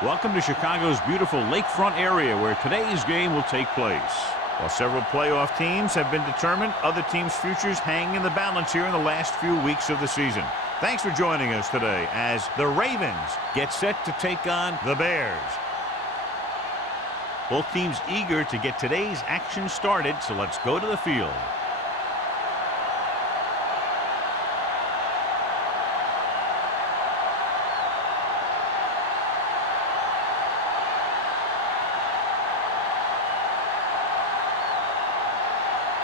Welcome to Chicago's beautiful lakefront area where today's game will take place. While several playoff teams have been determined, other teams' futures hang in the balance here in the last few weeks of the season. Thanks for joining us today as the Ravens get set to take on the Bears. Both teams eager to get today's action started, so let's go to the field.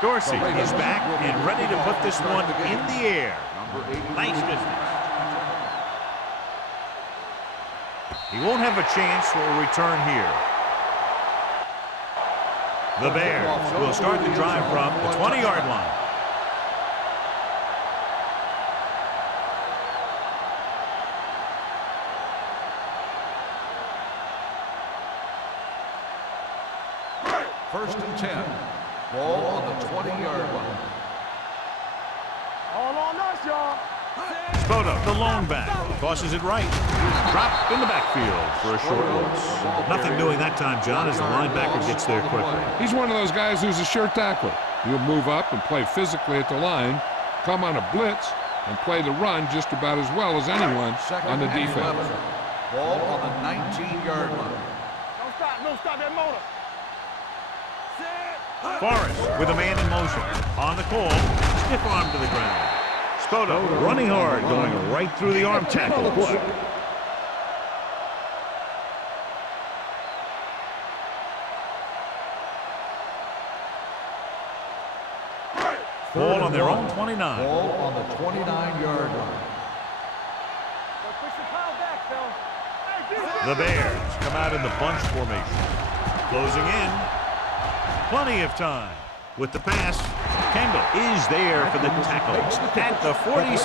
Dorsey is back and ready to put this one in the air. Nice distance. He won't have a chance for a return here. The Bears will start the drive from the 20-yard line. First and 10. Ball on the 20-yard line. All on us, y'all. Spoda, the lone back, tosses it right. Drop in the backfield for a short loss. Nothing doing that time, John, as the linebacker gets there quickly. He's one of those guys who's a sure tackler. He'll move up and play physically at the line, come on a blitz, and play the run just about as well as anyone on the defense. Ball on the 19-yard line. Don't stop that motor. Forrest with a man in motion. On the call, stiff arm to the ground. Spoda running hard, going right through the arm tackle. Ball on their own 29. Ball on the 29-yard line. The Bears come out in the bunch formation. Closing in. Plenty of time. With the pass, Kendall is there for the tackle at the 46.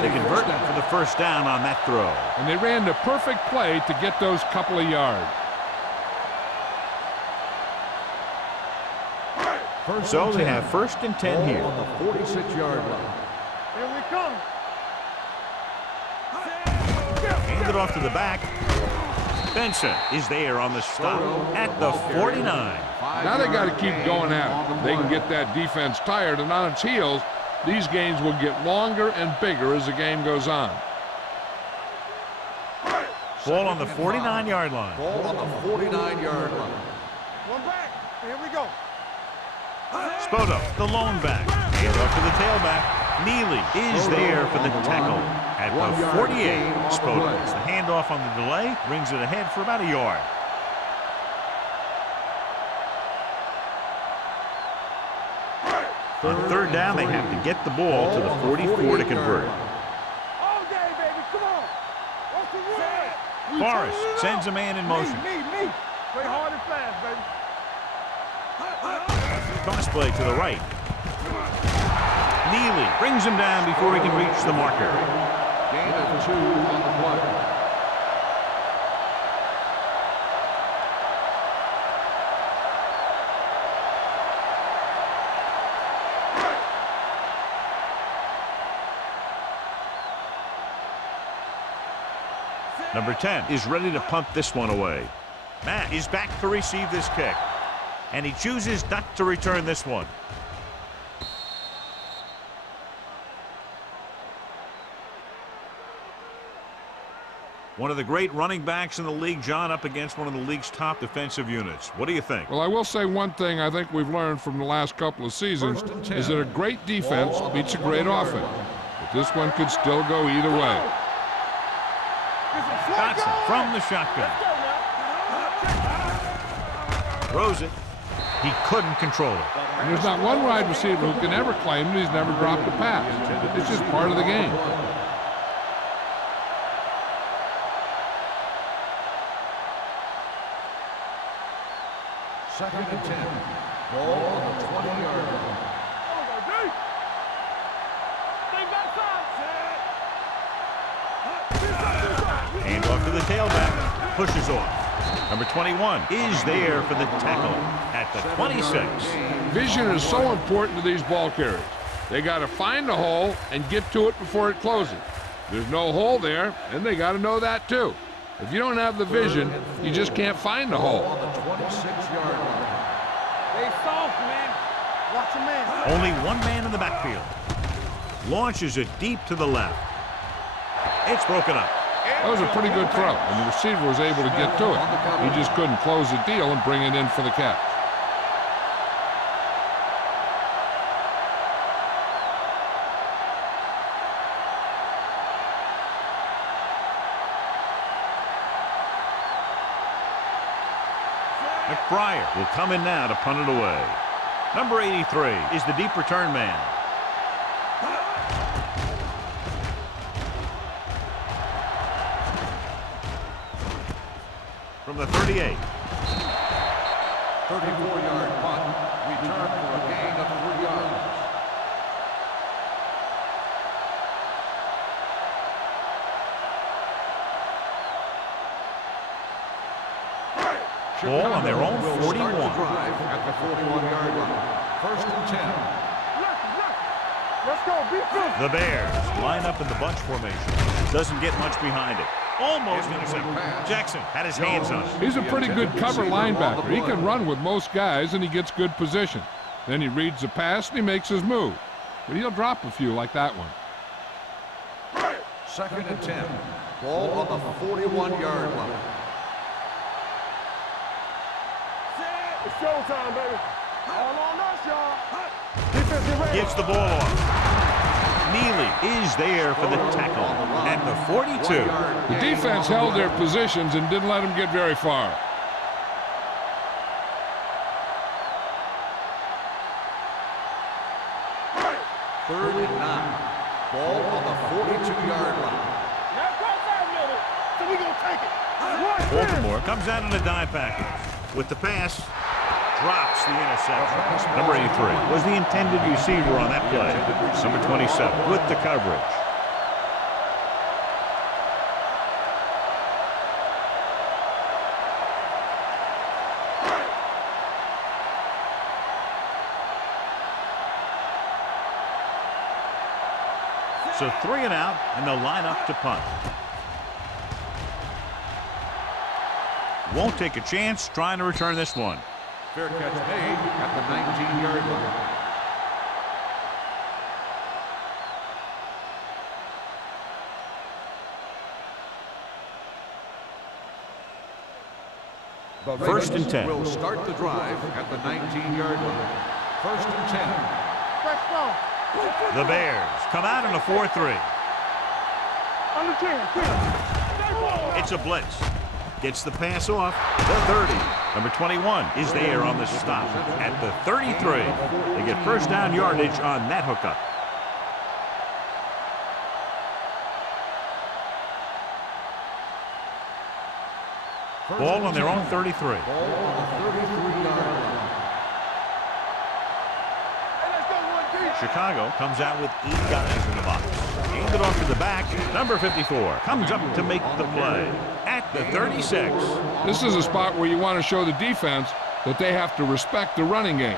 They convert for the first down on that throw. And they ran the perfect play to get those couple of yards. So they have first and 10 here. On the 46-yard line. Here we come. Hand it off to the back. Benson is there on the stop at the 49. Now they got to keep going at it. They can get that defense tired and on its heels. These games will get longer and bigger as the game goes on. Ball on the 49-yard line. Ball on the 49-yard line. One back. Here we go. Spoda, the lone back. Hand off to the tailback. Neely is there for the tackle at the 48. Spoda gets the handoff on the delay, brings it ahead for about a yard. On third down, they have to get the ball to the 44 to convert. All day, baby. Come on. What's the word? Forrest sends a man in motion. Me. Play hard and fast, baby. Toss play to the right. Neely brings him down before he can reach the marker. Gain of 2 on the play. Number 10 is ready to punt this one away. Matt is back to receive this kick. And he chooses not to return this one. One of the great running backs in the league, John, up against one of the league's top defensive units. What do you think? Well, I will say one thing I think we've learned from the last couple of seasons is that a great defense beats a great offense. But this one could still go either way. Johnson from the shotgun. Throws it. He couldn't control it. And there's not one wide receiver who can ever claim that he's never dropped a pass. It's just part of the game. Second and 10. Ball on the 20-yard line. Hand off to the tailback. Pushes off. Number 21 is there for the tackle at the 26. Vision is so important to these ball carriers. They got to find the hole and get to it before it closes. There's no hole there, and they got to know that too. If you don't have the vision, you just can't find the hole. On the 26-yard line. Stay soft, man. Watch your man. Only one man in the backfield. Launches it deep to the left. It's broken up. That was a pretty good throw, and the receiver was able to get to it. He just couldn't close the deal and bring it in for the catch. McBriar will come in now to punt it away. Number 83 is the deep return man. From the 38. 34-yard punt. Return for a gain of 3 yards. Ball on their own 41. Drive at the 41-yard line. First and 10. Let's go. Be good. The Bears line up in the bunch formation. Doesn't get much behind it. Almost intercepted. Jackson had his hands on it. He's a pretty good cover linebacker. He can run with most guys, and he gets good position. Then he reads the pass, and he makes his move. But he'll drop a few like that one. Second and 10. Ball on the 41-yard line. It's showtime, baby. All on us, y'all. Defensive ready. Gives the ball off. Neely is there for the tackle at the 42. The defense held their positions and didn't let them get very far. Third and 9. Ball on the 42-yard line. Now go 5 minutes. So we gonna take it. Baltimore comes out in a dime package. With the pass, drops the interception. Number 83 was the intended receiver on that play. Number 27 with the coverage. So 3 and out, and they'll line up to punt. Won't take a chance trying to return this one. Fair catch made at the 19-yard line. The First and 10. Will start the drive at the 19-yard line. First and 10. Let's go. The Bears come out in a 4-3. Under 10. It's a blitz. Gets the pass off. The 30. Number 21 is there on the stop at the 33. They get first down yardage on that hookup. Ball on their own 33. Ball on the 33-yard line. Chicago comes out with 8 guys in the box. Hand it off to the back. Number 54 comes up to make the play at the 36. This is a spot where you want to show the defense that they have to respect the running game.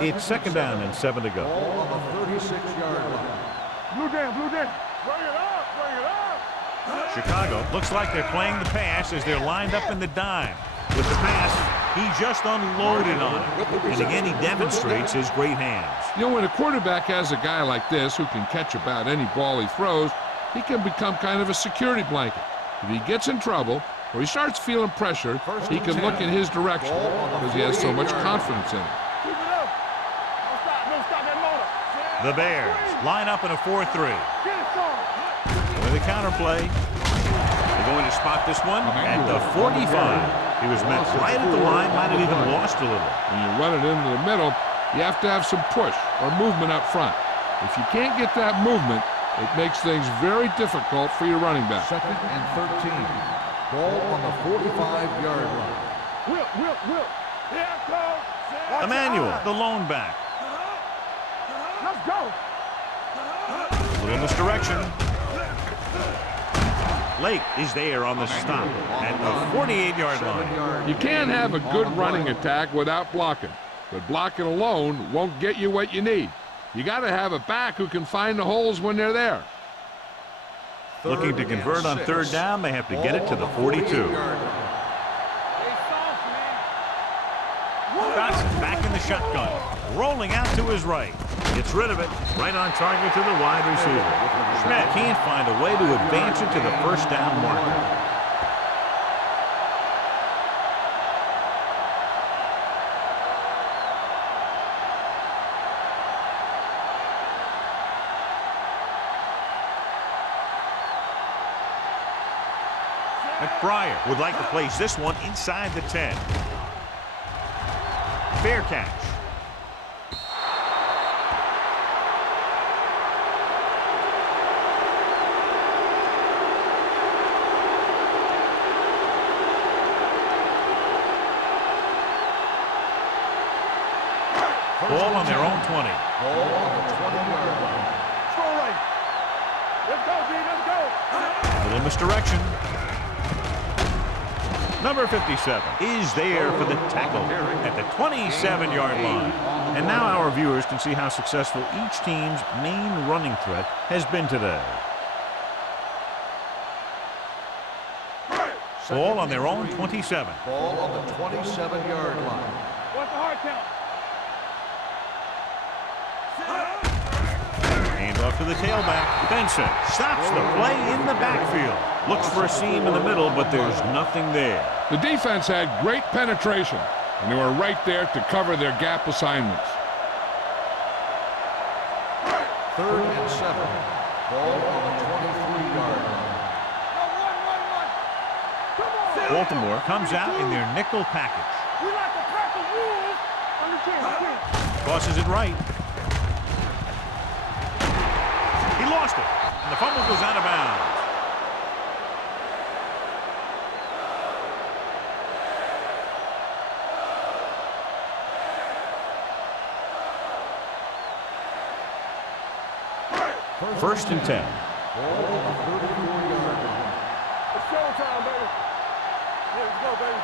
It's second down and 7 to go. Ball on the 36-yard line. Blue down, blue down. Bring it up, bring it up. Chicago looks like they're playing the pass as they're lined up in the dime. With the pass, he just unloaded on it. And again, he demonstrates his great hands. You know, when a quarterback has a guy like this who can catch about any ball he throws, he can become kind of a security blanket. If he gets in trouble or he starts feeling pressure, he can look in his direction because he has so much confidence in him. Keep it up. Don't stop that motor. The Bears line up in a 4-3. Get it, son. With a counterplay, they're going to spot this one at the 45. He was met right at the line, might have even lost a little. When you run it into the middle, you have to have some push or movement up front. If you can't get that movement, it makes things very difficult for your running back. Second and 13. Ball on the 45-yard line. Whip. Here it comes. Emmanuel, the lone back. Let's go. A little misdirection. Lake is there on the stop at the 48-yard line. You can't have a good running attack without blocking, but blocking alone won't get you what you need. You got to have a back who can find the holes when they're there. Looking to convert on third down, they have to get it to the 42. Johnson back in the shotgun, rolling out to his right. Gets rid of it, right on target to the wide receiver. Schmidt can't find a way to advance it to the first down marker. McBride would like to place this one inside the 10. Fair catch. Ball on their own 20. Ball on the 20-yard line. Strong right. Let's go, D. Let's go. Little misdirection. Number 57 is there for the tackle at the 27-yard line. And now our viewers can see how successful each team's main running threat has been today. Ball on their own 27. Ball on the 27-yard line. What's the hard count? Hand off to the tailback. Benson stops the play in the backfield. Looks for a seam in the middle, but there's nothing there. The defense had great penetration, and they were right there to cover their gap assignments. 3rd and 7. Ball on the 23-yard line. Baltimore comes out in their nickel package. We like to pack the rules on the team. Tosses it right. He lost it, and the fumble goes out of bounds. First and 10. Ball on the 34-yard line. It's showtime, baby. Let's go, baby.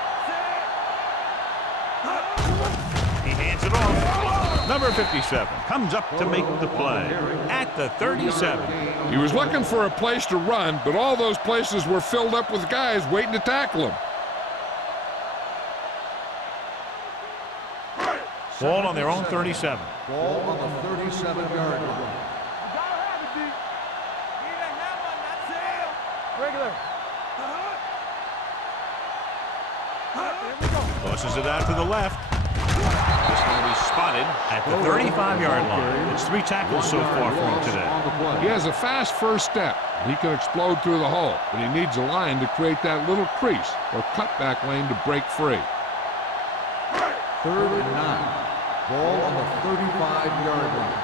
He hands it off. Number 57 comes up to make the play at the 37. He was looking for a place to run, but all those places were filled up with guys waiting to tackle him. Ball on their own 37. Ball on the 37-yard line. Regular. Tosses it out to the left. This one will be spotted at the 35-yard line. It's 3 tackles so far for him today. He has a fast first step. He can explode through the hole, but he needs a line to create that little crease or cutback lane to break free. 3rd and 9. Ball on the 35-yard line.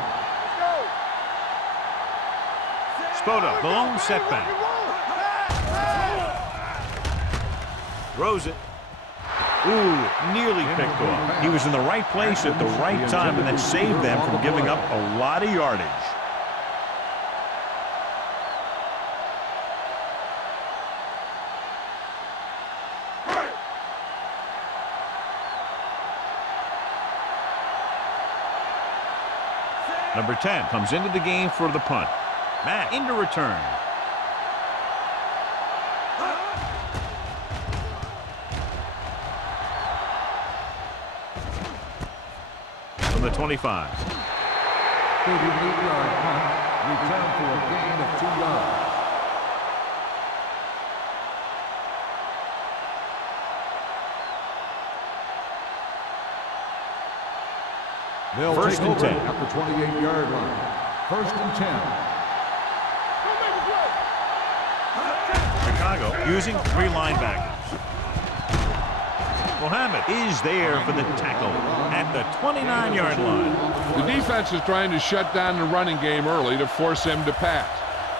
Spoda, the lone setback. Throws it. Ooh, nearly picked off. He was in the right place at the right time, and that saved them from giving up a lot of yardage. Number 10 comes into the game for the punt. Mack into return. From the 25. 38-yard punt. Return for a gain of 2 yards. They'll First take and over 10. at the 28-yard line. First and 10. Chicago using 3 linebackers. Mohammed is there for the tackle at the 29-yard line. The defense is trying to shut down the running game early to force him to pass.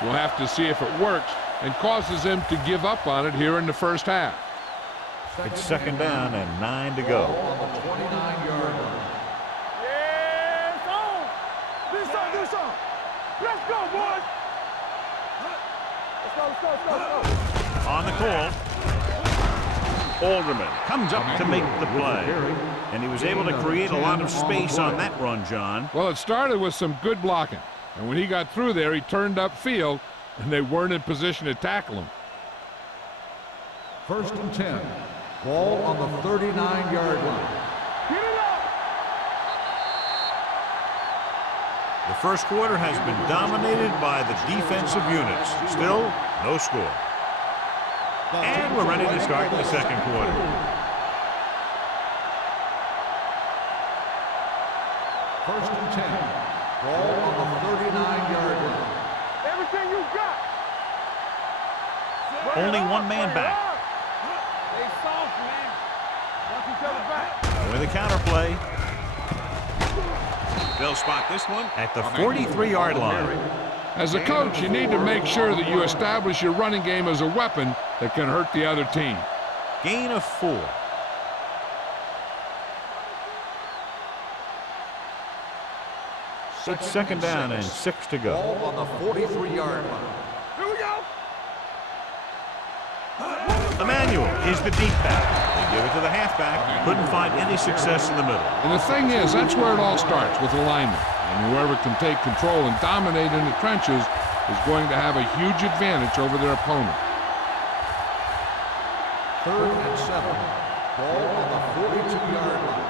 We'll have to see if it works and causes him to give up on it here in the first half. It's 2nd down and 9 to go. On the 29-yard line. Yes, on. Do something. Let's go, boys. Let's go. On the call. Alderman comes up to make the play. And he was able to create a lot of space on that run, John. Well, it started with some good blocking. And when he got through there, he turned upfield, and they weren't in position to tackle him. 1st and 10. Ball on the 39-yard line. Get it up. The first quarter has been dominated by the defensive units. Still, no score. And we're ready to start the second quarter. First and 10. Ball on the 39-yard line. Everything you got. Only one man back. Stay soft, man. Watch each other back. With a counter play. They'll spot this one at the 43-yard line. As a coach, you need to make sure that you establish your running game as a weapon that can hurt the other team. Gain of 4. It's second down and 6 to go. Ball on the 43-yard line. Here we go. Emmanuel is the deep back. They give it to the halfback. Couldn't find any success in the middle. And the thing is, that's where it all starts, with alignment. And whoever can take control and dominate in the trenches is going to have a huge advantage over their opponent. 3rd and 7. Ball on the 42-yard line.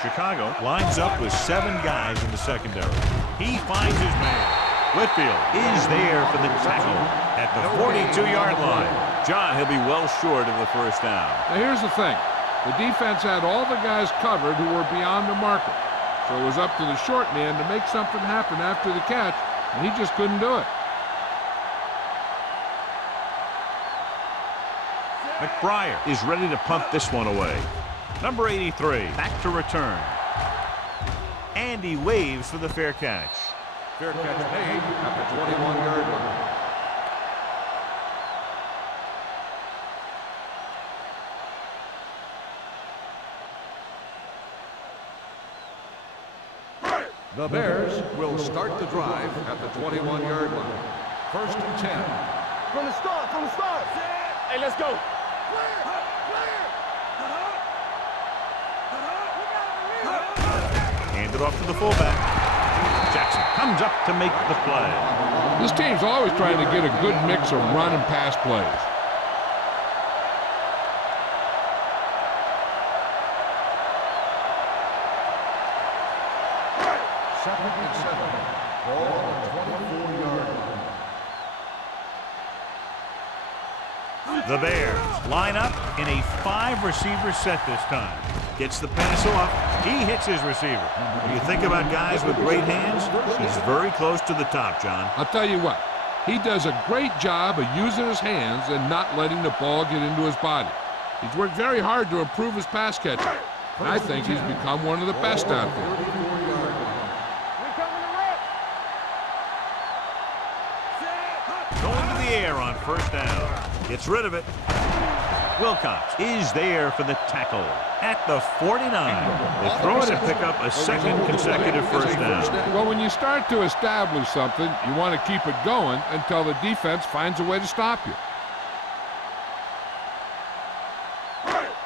Chicago lines up with 7 guys in the secondary. He finds his man. Whitfield is there for the tackle at the 42-yard line. John, he'll be well short of the first down. Now, here's the thing. The defense had all the guys covered who were beyond the marker. So it was up to the short man to make something happen after the catch, and he just couldn't do it. McBriar is ready to punt this one away. Number 83, back to return. And he waves for the fair catch. Fair catch made at the 21-yard line. The Bears will start the drive at the 21-yard line. 1st and 10. From the start. Hey, let's go. Hand it off to the fullback. Jackson comes up to make the play. This team's always trying to get a good mix of run and pass plays. Second and 7. Ball on the 24-yard line. The Bears line up in a 5-receiver set this time. Gets the pass off. He hits his receiver. When you think about guys with great hands, he's very close to the top, John. I'll tell you what, he does a great job of using his hands and not letting the ball get into his body. He's worked very hard to improve his pass catching. And I think he's become one of the best out there. Going to the air on first down. Gets rid of it. Wilcox is there for the tackle at the 49. They throw it to pick up a second consecutive first down. Well, when you start to establish something, you want to keep it going until the defense finds a way to stop you.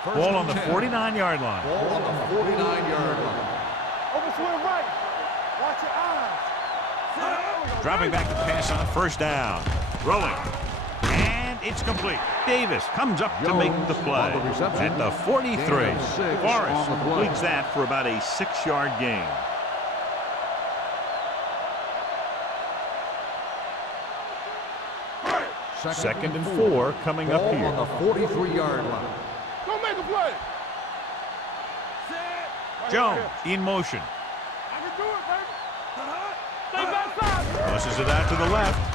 Ball on the 49-yard line. Ball on the 49-yard line. Overswing right. Watch your eyes. Dropping back to pass on first down. Rolling. And it's complete. Davis comes up to make the play at the 43. Forrest completes that for about a 6-yard gain. Second and 4 coming up here. On the 43-yard line. Don't make a play. Jones in motion. I can do it, baby. Stay backside. Tosses it out to the left.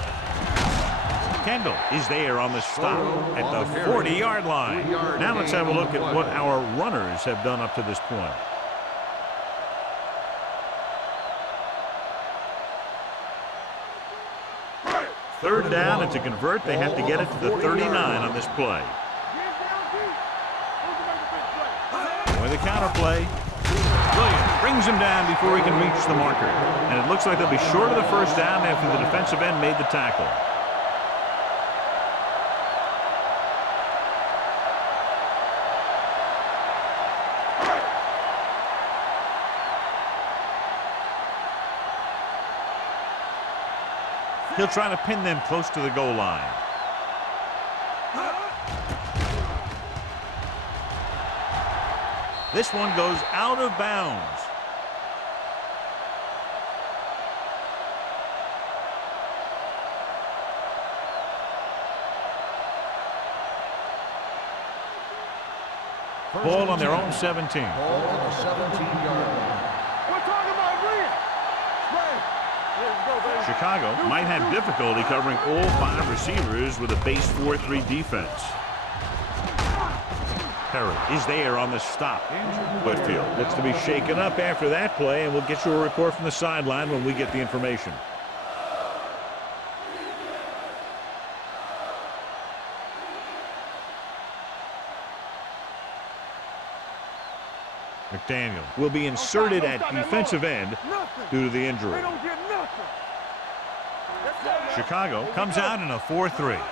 Kendall is there on the stop at the 40-yard line. Now let's have a look at what our runners have done up to this point. Third down, and to convert, they have to get it to the 39 on this play. With a counter play, Williams brings him down before he can reach the marker. And it looks like they'll be short of the first down after the defensive end made the tackle. He'll try to pin them close to the goal line. This one goes out of bounds. Ball on their own 17. Ball on the 17-yard line. We're talking about green. Right. Let's go, baby. Chicago might have difficulty covering all 5 receivers with a base 4-3 defense. Perry is there on the stop. Whitfield looks to be shaken up after that play, and we'll get you a report from the sideline when we get the information. McDaniel will be inserted at defensive end due to the injury. They don't get nothing. Let's go, man. Chicago comes out in a 4-3. Let's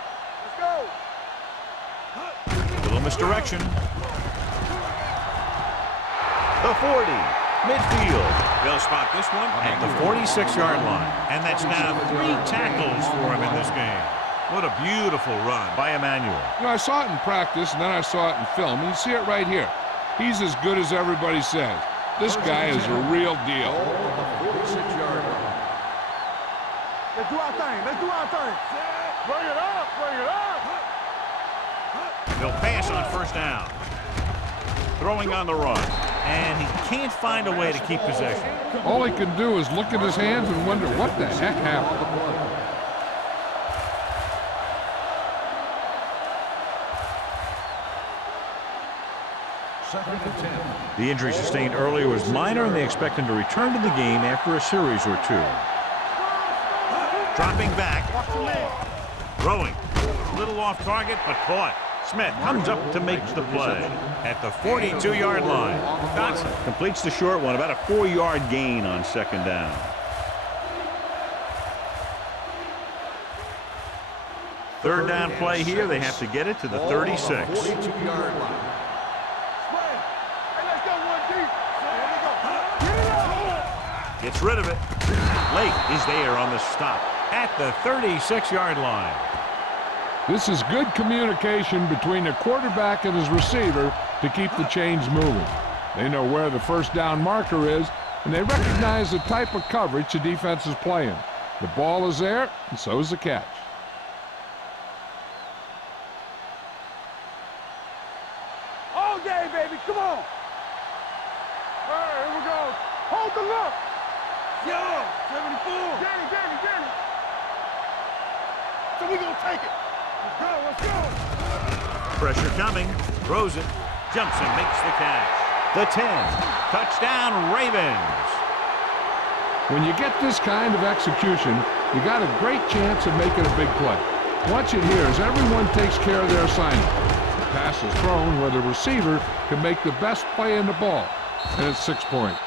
go. Little misdirection. The 40. Midfield. They'll spot this one at the 46-yard line. And that's now 3 tackles for him in this game. What a beautiful run by Emmanuel. You know, I saw it in practice, and then I saw it in film, and you see it right here. He's as good as everybody says. This guy is a real deal. Ball on the 46-yard line. Let's do our thing. Let's do our thing. Bring it up. Bring it up. They'll pass on first down. Throwing on the run. And he can't find a way to keep possession. All he can do is look at his hands and wonder what the heck happened. Second and 10. The injury sustained earlier was minor, and they expect him to return to the game after a series or 2. Dropping back. Throwing. A little off target, but caught. Smith comes up to make the play at the 42-yard line. Johnson completes the short one, about a 4-yard gain on second down. Third down play here. They have to get it to the 36. 42-yard line. Gets rid of it. Lake is there on the stop at the 36-yard line. This is good communication between the quarterback and his receiver to keep the chains moving. They know where the first down marker is, and they recognize the type of coverage the defense is playing. The ball is there, and so is the catch. All day, baby. Come on. All right, here we go. Hold the look. Yo, 74. Danny. So we gonna take it. Let's go. Pressure coming. Throws it. Jumps and makes the catch. The 10. Touchdown, Ravens. When you get this kind of execution, you got a great chance of making a big play. Watch it here as everyone takes care of their assignment. The pass is thrown where the receiver can make the best play in the ball, and it's 6 points.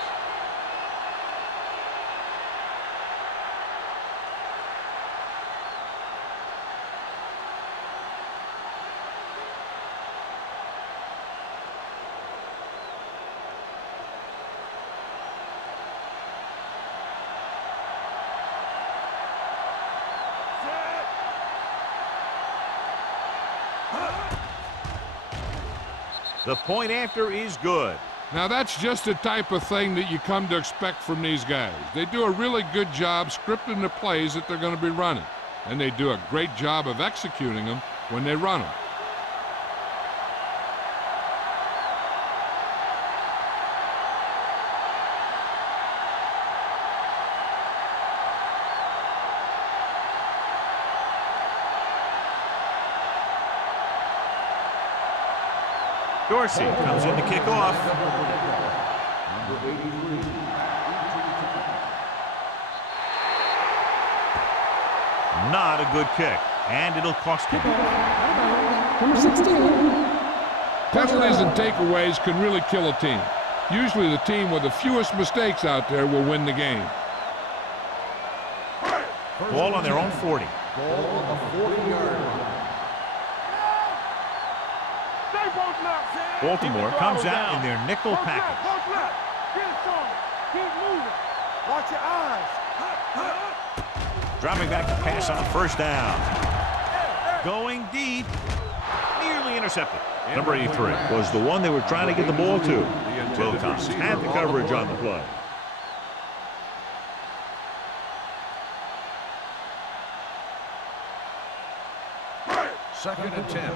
The point after is good. Now that's just the type of thing that you come to expect from these guys. They do a really good job scripting the plays that they're going to be running, and they do a great job of executing them when they run them. Dorsey comes in to kick off. Not a good kick, and it'll cost him. Number 16. Penalties and takeaways can really kill a team. Usually the team with the fewest mistakes out there will win the game. Ball on their own 40. Ball on the 40-yard line. Baltimore comes out in their nickel package. Watch left. Get it strong. Keep moving. Watch your eyes. Dropping back to pass on first down. Going deep. Nearly intercepted. Number 83 was the one they were trying to get the ball to. Wilcox had the coverage on the play. Second and 10.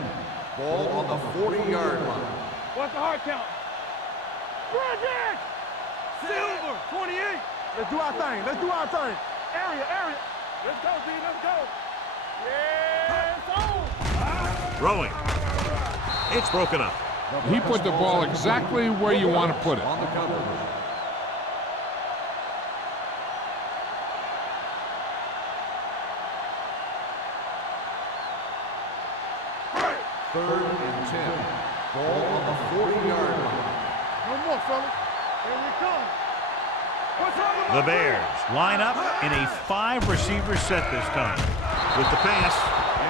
Ball on the 40-yard line. What's the hard count? Bridget! Silver! 28! Let's do our thing. Let's do our thing. Area. Let's go, D. Let's go. Yeah, it's on. Throwing. It's broken up. He put the ball exactly where you want to put it. On the cover. Third and 10. Ball on the 40-yard line. No more, fellas. Here we come. What's up? The Bears line up in a 5-receiver set this time. With the pass.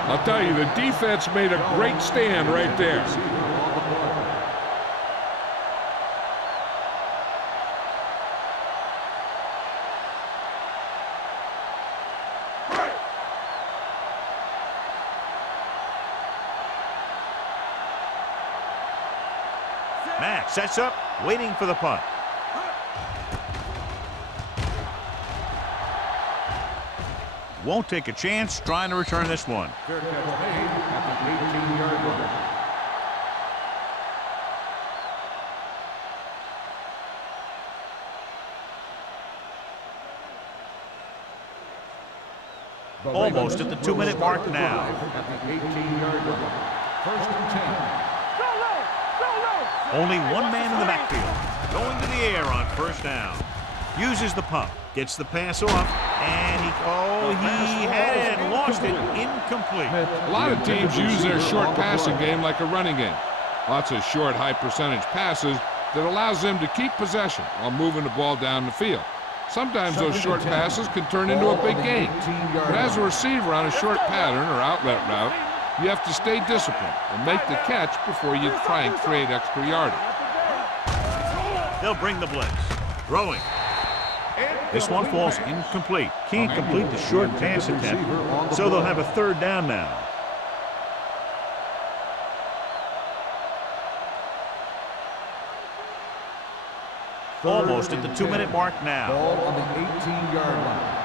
I'll tell you, the defense made a great stand right there. Matt sets up, waiting for the punt. Won't take a chance trying to return this one. Fair catch made at the 18-yard line. Almost at the 2-minute mark now. At the 18-yard line. First and 10. Only one man in the backfield. Going to the air on first down. Uses the pump. Gets the pass off. And he had it and lost it. Incomplete. A lot of teams use their short passing game like a running game. Lots of short, high-percentage passes that allows them to keep possession while moving the ball down the field. Sometimes those short passes can turn into a big gain. But as a receiver on a short pattern or outlet route, you have to stay disciplined and make the catch before you try and create extra yardage. They'll bring the blitz. Throwing. This one falls incomplete. Can't complete the short pass attempt, so they'll have a third down now. Almost at the 2-minute mark now. Ball on the 18-yard line.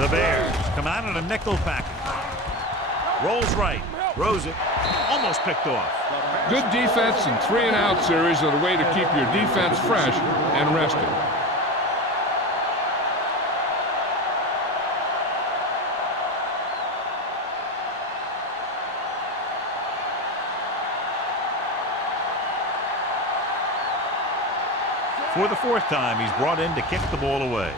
The Bears come out in a nickel package. Rolls right, throws it, almost picked off. Good defense and 3-and-out series are the way to keep your defense fresh and rested. For the 4th time, he's brought in to kick the ball away.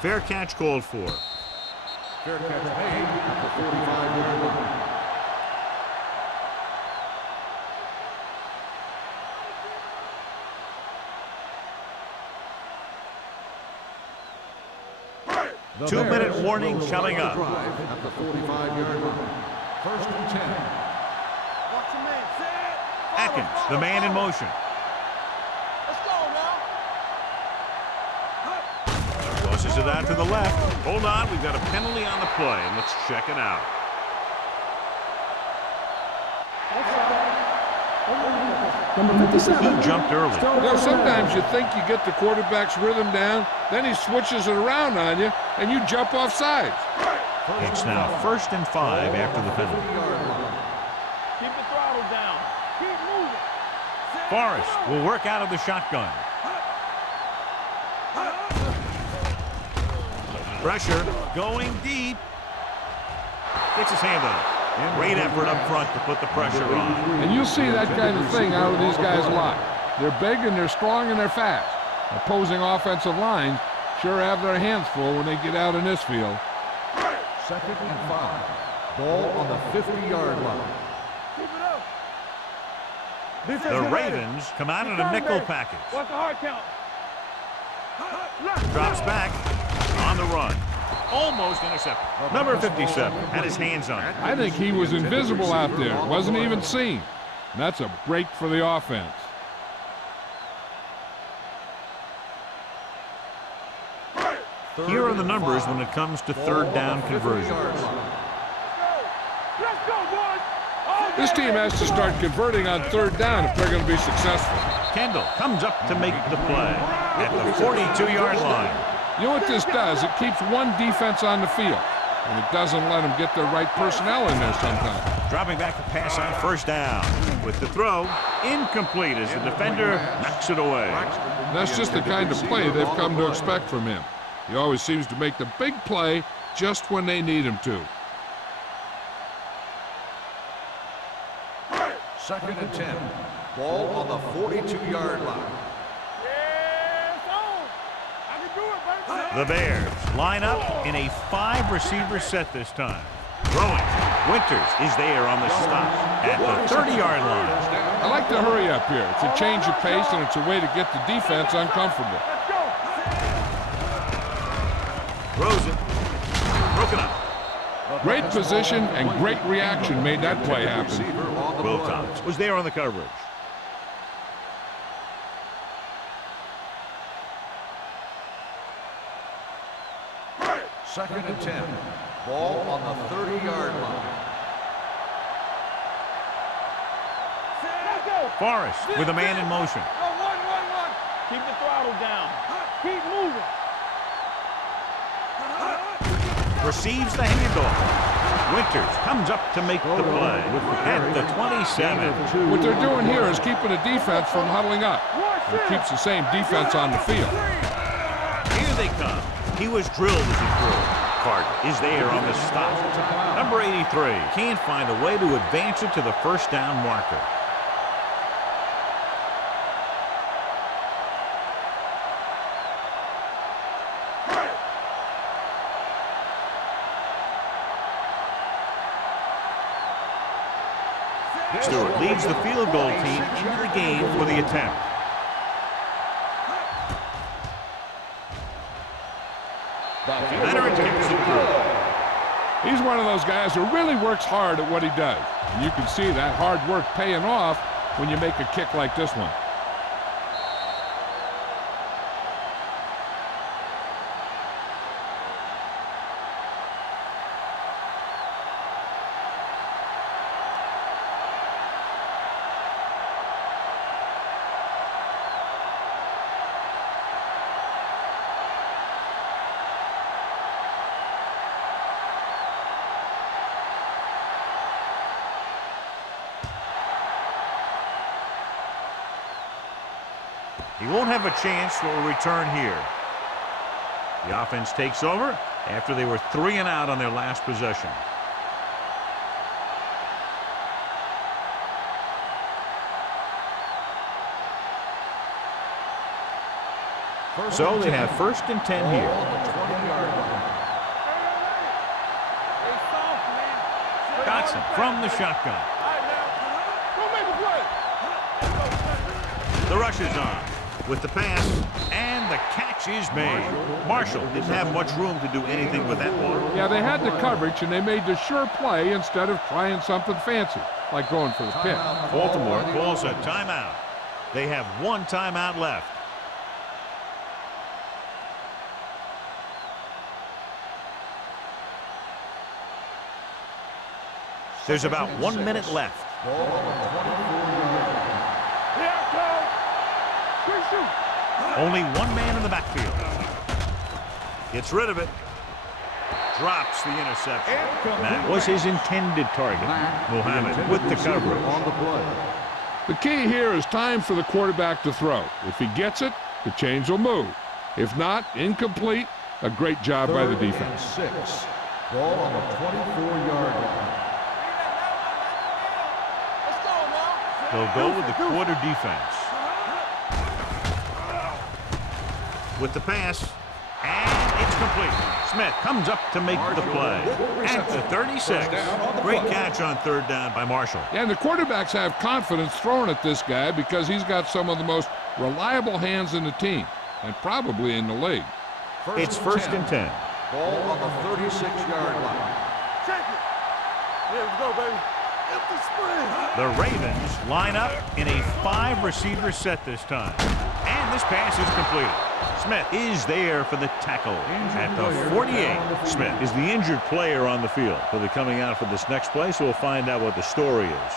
Fair catch called for. Fair catch made at the 45-yard line. The 2-minute Bears warning will coming start up. the drive at the 45-yard line. First and 10. Watch your man. Set. Atkins, the man in motion. Let's go now. Tosses it out to the left. Hold on, we've got a penalty on the play, and let's check it out. Number 57. He jumped early. You know, sometimes you think you get the quarterback's rhythm down, then he switches it around on you, and you jump off sides. It's now 1st and 5 after the penalty. Keep the throttle down. Keep moving. Forrest will work out of the shotgun. Pressure going deep. Gets his hand on it. Great effort up front to put the pressure on. And you'll see that kind of thing out of these guys a lot. They're big and they're strong and they're fast. Opposing offensive lines sure have their hands full when they get out in this field. Second and 5. Ball on the 50-yard line. Keep it up. Defense, The get ready. Ravens come out in a nickel package. What's the hard count? Drops back on the run. Almost intercepted. Number 57 had his hands on it. I think he was invisible out there. Wasn't even seen. And that's a break for the offense. Here are the numbers when it comes to third down conversions. Let's go, boys. This team has to start converting on third down if they're going to be successful. Kendall comes up to make the play at the 42-yard line. You know what this does? It keeps one defense on the field, and it doesn't let them get the right personnel in there sometimes. Dropping back to pass on first down. With the throw, incomplete as the defender knocks it away. And that's just the kind of play they've come to expect from him. He always seems to make the big play just when they need him to. 2nd and 10. Ball on the 42-yard line. The Bears line up in a 5-receiver set this time. Throwing. Winters is there on the stop at the 30-yard line. I like to hurry up here. It's a change of pace, and it's a way to get the defense uncomfortable. Throws it. Broken up. Great position and great reaction made that play happen. Wilcox was there on the coverage. Second and 10. Ball on the 30-yard line. Forrest with a man in motion. Keep the throttle down. Keep moving. Receives the handoff. Winters comes up to make the play at the 27. What they're doing here is keeping the defense from huddling up. It keeps the same defense on the field. Here they come. He was drilled as he threw. Carter is there on the stop. Number 83 can't find a way to advance it to the first down marker. Stewart leads the field goal team into the game for the attempt. Leonard kicks it through. He's one of those guys who really works hard at what he does. And you can see that hard work paying off when you make a kick like this one. He won't have a chance for a return here. The offense takes over after they were 3 and out on their last possession. So they have 1st and 10 here. Dotson from the shotgun. The rush is on with the pass, and the catch is made. Marshall didn't have much room to do anything with that ball. Yeah, they had the coverage, and they made the sure play instead of trying something fancy, like going for the pick. Baltimore calls a timeout. They have 1 timeout left. There's about 1 minute left. Only 1 man in the backfield. Gets rid of it. Drops the interception. That was his intended target. Muhammad with the coverage. The key here is time for the quarterback to throw. If he gets it, the chains will move. If not, incomplete. A great job by the defense. 6. Ball on the 24-yard line. They'll go with the quarter defense. With the pass, and it's complete. Smith comes up to make the play at the 36. Great catch on 3rd down by Marshall. Yeah, and the quarterbacks have confidence throwing at this guy because he's got some of the most reliable hands in the team, and probably in the league. It's 1st and 10. Ball on the 36-yard line. Check it. Let's go, baby. The Ravens line up in a 5-receiver set this time. And this pass is completed. Smith is there for the tackle at the 48. Smith is the injured player on the field. He'll be coming out for this next play, so we'll find out what the story is.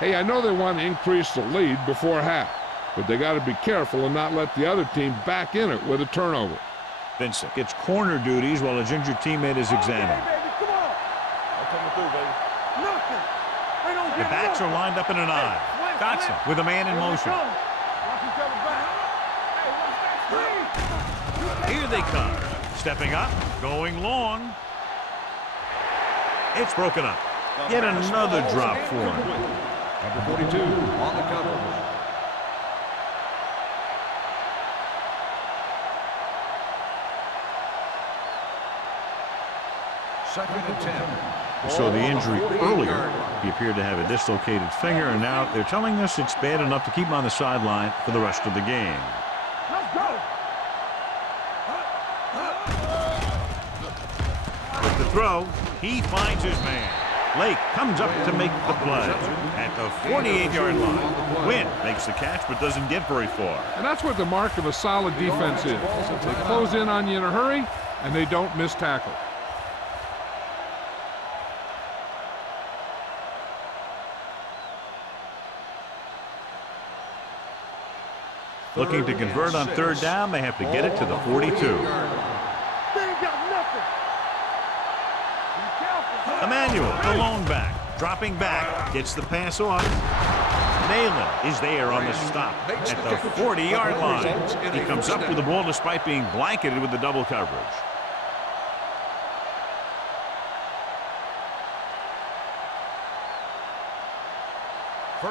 Hey, I know they want to increase the lead before half, but they got to be careful and not let the other team back in it with a turnover. Vincent gets corner duties while his injured teammate is examined. The backs are lined up in an eye. Dotson with a man in motion. Here they come. Stepping up, going long. It's broken up. Yet another drop for him. Number 42 on the cover. Second and 10. So the injury earlier, he appeared to have a dislocated finger, and now they're telling us it's bad enough to keep him on the sideline for the rest of the game. Let's go. With the throw, he finds his man. Lake comes up to make the play at the 48-yard line. Wynn makes the catch but doesn't get very far. And that's what the mark of a solid defense is. They close in on you in a hurry, and they don't miss tackle. Looking to convert on third down, they have to get it to the 42. Emmanuel, the lone back, dropping back, gets the pass off. Nayland is there on the stop at the 40-yard line. He comes up with the ball despite being blanketed with the double coverage.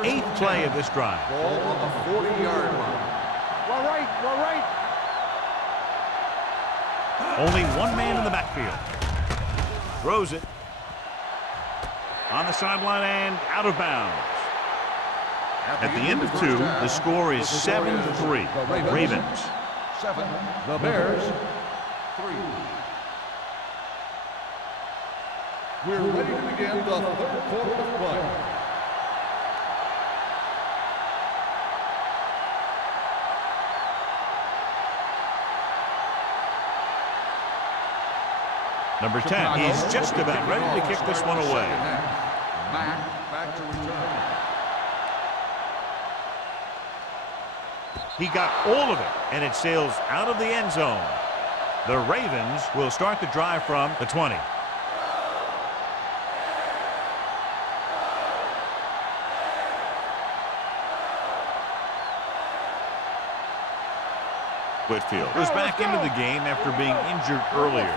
Eighth play of this drive. Ball on the 40-yard line. Well, right. Only one man in the backfield. Throws it. On the sideline and out of bounds. At the end of two, the score is 7-3. Ravens. 7. The Bears. 3. We're ready to begin the third quarter of play. Number 10, he's just about ready to kick this one away. Back to return. He got all of it, and it sails out of the end zone. The Ravens will start the drive from the 20. Whitfield was back into the game after being injured earlier.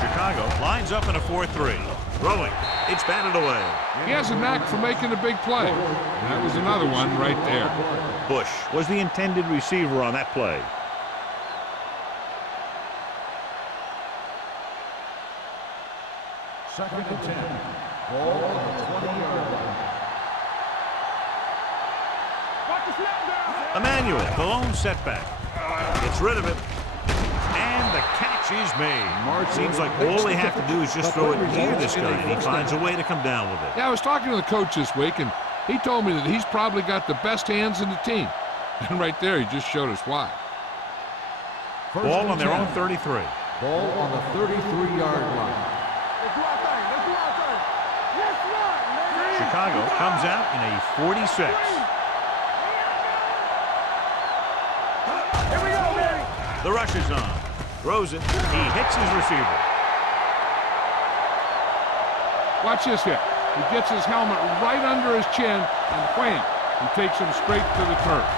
Chicago lines up in a 4-3. Throwing. It's batted away. He has a knack for making a big play. And that was another one right there. Bush was the intended receiver on that play. Second and 10. Ball on the 20-yard line. Emmanuel, the lone setback. Gets rid of it. And the catch is made. Seems like all they have to do is just throw it near this guy, and he finds a way to come down with it. Yeah, I was talking to the coach this week, and he told me that he's probably got the best hands in the team. And right there, he just showed us why. Ball on their own 33. Ball on the 33-yard line. Chicago comes out in a 46. The rush is on. Throws it. He hits his receiver. Watch this hit. He gets his helmet right under his chin, and wham, he takes him straight to the turf.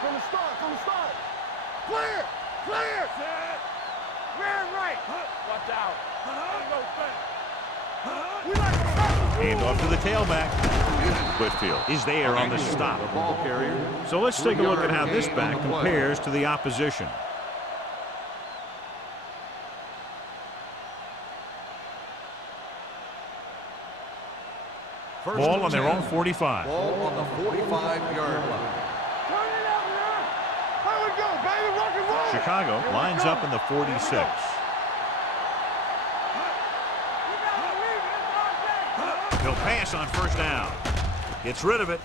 From the start. Clear. Set. Man right. Watch out. Hand off to the tailback. Whitfield is there on the stop. The ball carrier. So let's take a look at how this back compares to the opposition. Ball on their own 45. Ball on the 45-yard line. Turn it up, man. Here we go, baby. Rock and roll. Chicago lines up in the 46. He'll pass on first down. Gets rid of it.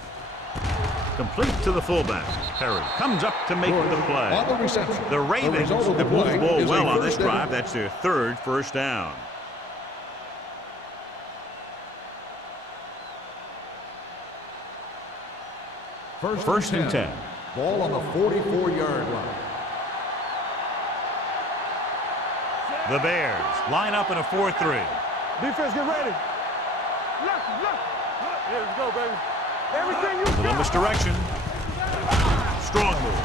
Complete to the fullback. Perry comes up to make the play. On the reception. The Ravens have moved the ball well on this drive. That's their third first down. First and 10. Ball on the 44-yard line. The Bears line up in a 4-3. Defense, get ready. Look. Here we go, baby. Everything you Little got. misdirection. Strong move.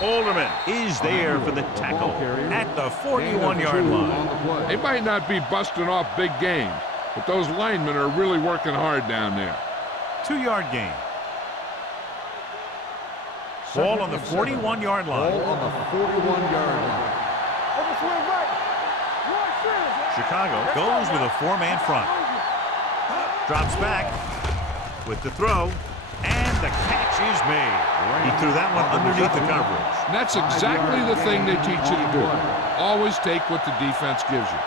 Alderman is there for the tackle at the 41-yard line. They might not be busting off big games, but those linemen are really working hard down there. 2-yard gain. Ball on the 41-yard line. Ball on the 41-yard line. Over swing right. Right center. Chicago goes with a 4-man front. Drops back with the throw, and the catch is made. He threw that one underneath the coverage. And that's exactly the thing they teach you to do. Always take what the defense gives you.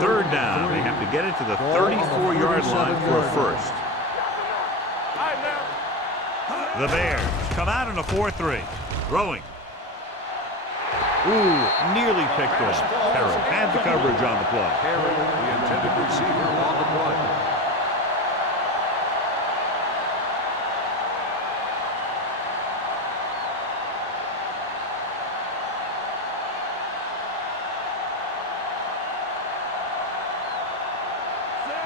Third down. They have to get it to the 34-yard line for a first. All right, now. The Bears come out in a 4-3. Throwing. Ooh, nearly picked off. Perry had the coverage on the play. Perry, the intended receiver, on the play.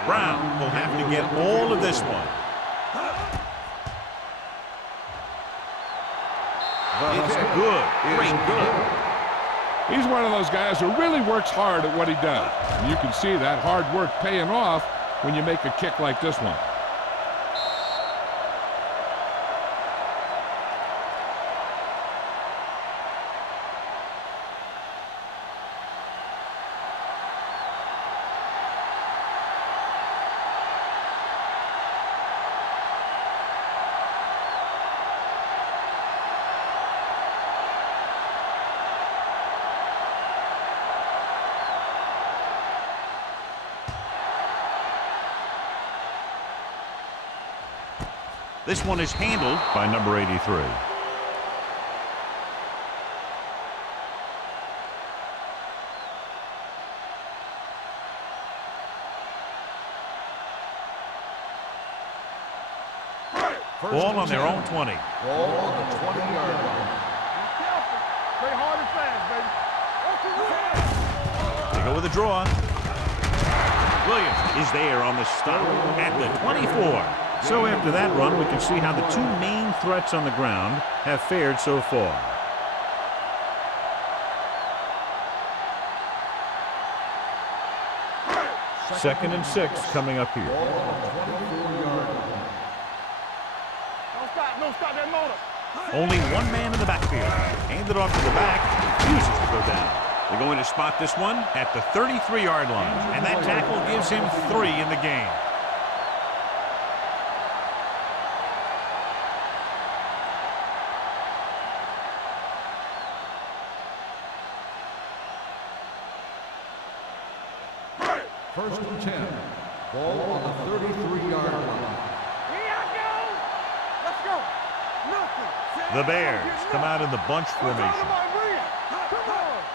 Brown will have to get all of this one. It's good. Great good. He's one of those guys who really works hard at what he does. And you can see that hard work paying off when you make a kick like this one. This one is handled by number 83. Ball on their own 20. Ball on the 20-yard line. Be careful. Play hard and fast, baby. They go with a draw. Williams is there on the stop at the 24. So after that run, we can see how the two main threats on the ground have fared so far. Second and 6 coming up here. Don't stop that motor. Only one man in the backfield. Handed off to the back. Refuses to go down. They're going to spot this one at the 33-yard line. And that tackle gives him 3 in the game. First and 10. Ball on the 33-yard line. Here I go. Let's go. Nothing. The Bears come out in the bunch formation.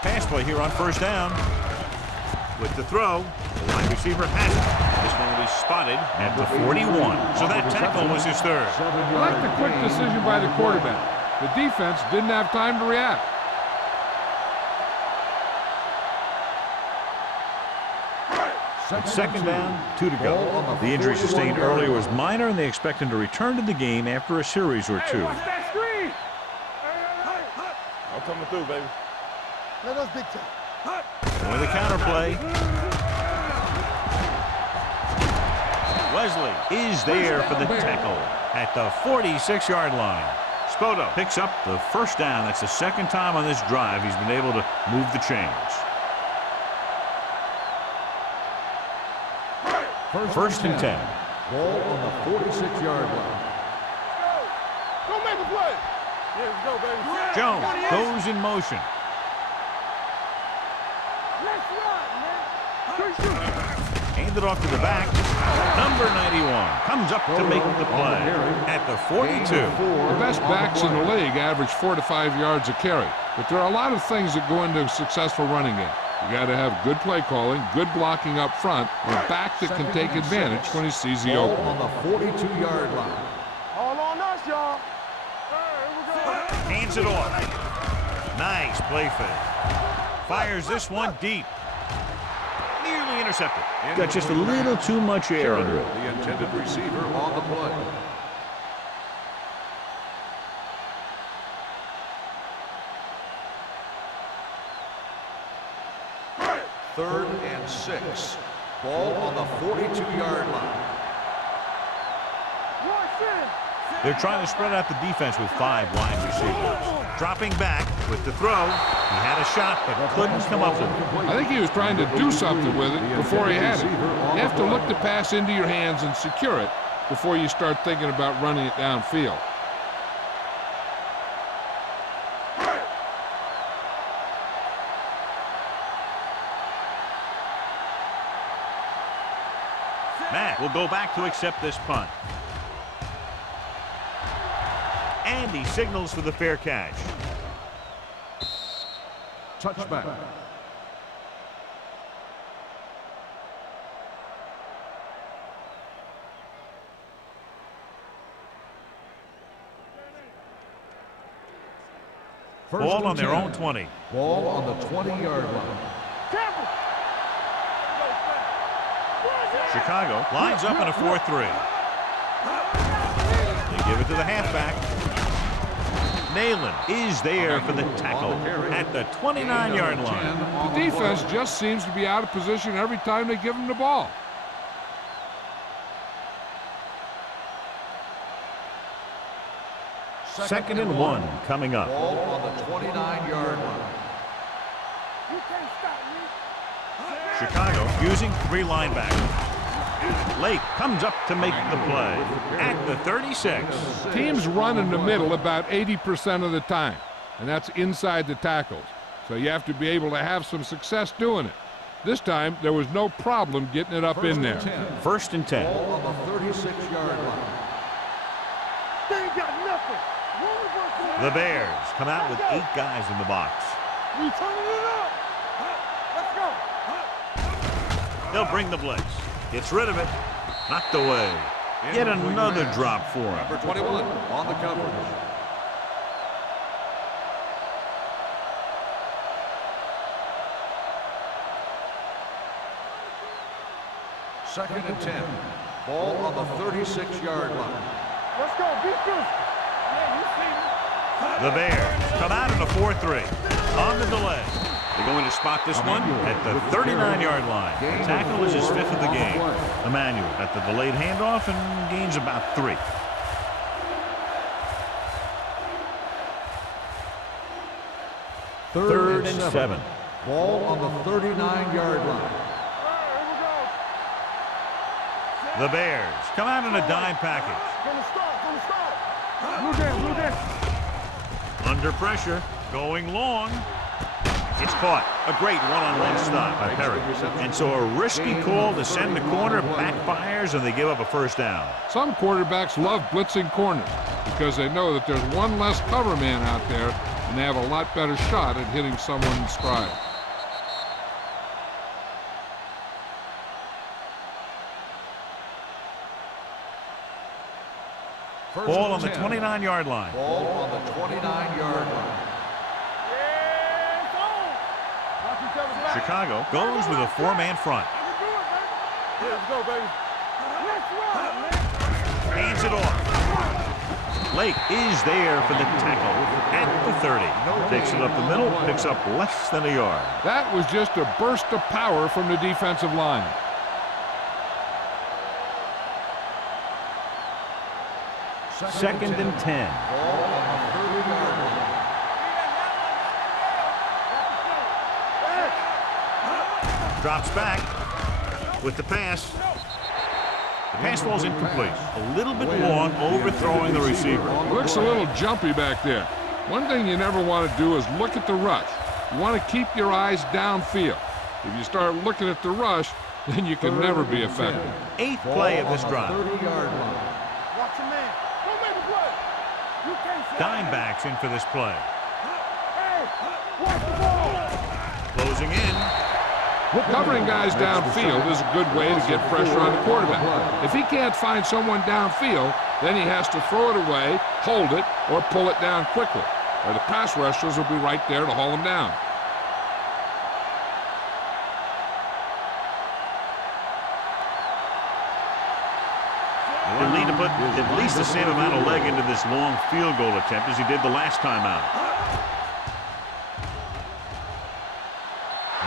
Pass play here on first down. With the throw, the wide receiver has it. This one will be spotted at the 41. So that tackle was his third. I like the quick decision by the quarterback. The defense didn't have time to react. Second down, 2 to go. The injury sustained earlier was minor, and they expect him to return to the game after a series or two. Watch that screen. I'm coming through, baby. Let us big time. With the counterplay. Wesley is there for the tackle at the 46-yard line. Spoto picks up the first down. That's the second time on this drive he's been able to move the chains. First and 10. Ball on the 46-yard line. Go make a play. Yeah, let's go, baby. Jones goes in motion. Let's run, man. Handed off to the back. Number 91 comes up to make the play at the 42. The best backs in the league average 4 to 5 yards a carry. But there are a lot of things that go into a successful running game. You got to have good play calling, good blocking up front, and a back that can take advantage when he sees the Ball opening. on the 42-yard line. All on us, y'all. Hands it off. Nice play fake. Fires this one deep. Nearly intercepted. Got just a little too much air under it. The intended receiver on the play. Third and 6. Ball on the 42-yard line. They're trying to spread out the defense with 5 wide receivers. Dropping back with the throw. He had a shot, but couldn't come up with it. I think he was trying to do something with it before he had it. You have to look the pass into your hands and secure it before you start thinking about running it downfield. Matt will go back to accept this punt. And he signals for the fair catch. Touchback. Ball on their own 20. Ball on the 20-yard line. Chicago lines up in a 4-3. They give it to the halfback. Nayland is there for the tackle at the 29-yard line. The defense just seems to be out of position every time they give him the ball. Second and 1 coming up. Ball on the 29-yard line. Chicago using 3 linebackers. Lake comes up to make the play at the 36. Teams run in the middle about 80% of the time, and that's inside the tackles. So you have to be able to have some success doing it. This time, there was no problem getting it up in there. First and 10. Ball on the 36-yard line. They ain't got nothing. The Bears come out with 8 guys in the box. We turning it up. Let's go. They'll bring the blitz. Gets rid of it. Knocked away. Yet another drop for him. Number 21 on the coverage. Second and 10. Ball on the 36-yard line. Let's go. Be good. The Bears come out in a 4-3. On the delay. They're going to spot this one at the 39-yard line. The tackle is his 5th of the game. Emmanuel at the delayed handoff and gains about 3. Third and 7. Ball on the 39-yard line. The Bears come out in a dime package. From the start. Blue down. Under pressure, going long. It's caught. A great one-on-one stop by Perry. And so a risky call to send the corner backfires, and they give up a first down. Some quarterbacks love blitzing corners because they know that there's one less cover man out there, and they have a lot better shot at hitting someone in stride. Ball on the 29-yard line. Ball on the 29-yard line. Chicago goes with a 4-man front. Let's go, baby. Hands it off. Lake is there for the tackle at the 30. Takes it up the middle, picks up less than a yard. That was just a burst of power from the defensive line. Second and 10. Ball on the 30-yard line. Drops back with the pass. The pass falls incomplete. A little bit long, overthrowing the receiver. Looks a little jumpy back there. One thing you never want to do is look at the rush. You want to keep your eyes downfield. If you start looking at the rush, then you can never be effective. 8th play of this drive. 30-yard line. Watch your man. Don't make a play. You can't say. Dimebacks in for this play. Hey, watch the ball. Closing in. Covering guys downfield is a good way to get pressure on the quarterback. If he can't find someone downfield, then he has to throw it away, hold it, or pull it down quickly. Or the pass rushers will be right there to haul him down. He'll need to put at least the same amount of leg into this long field goal attempt as he did the last time out.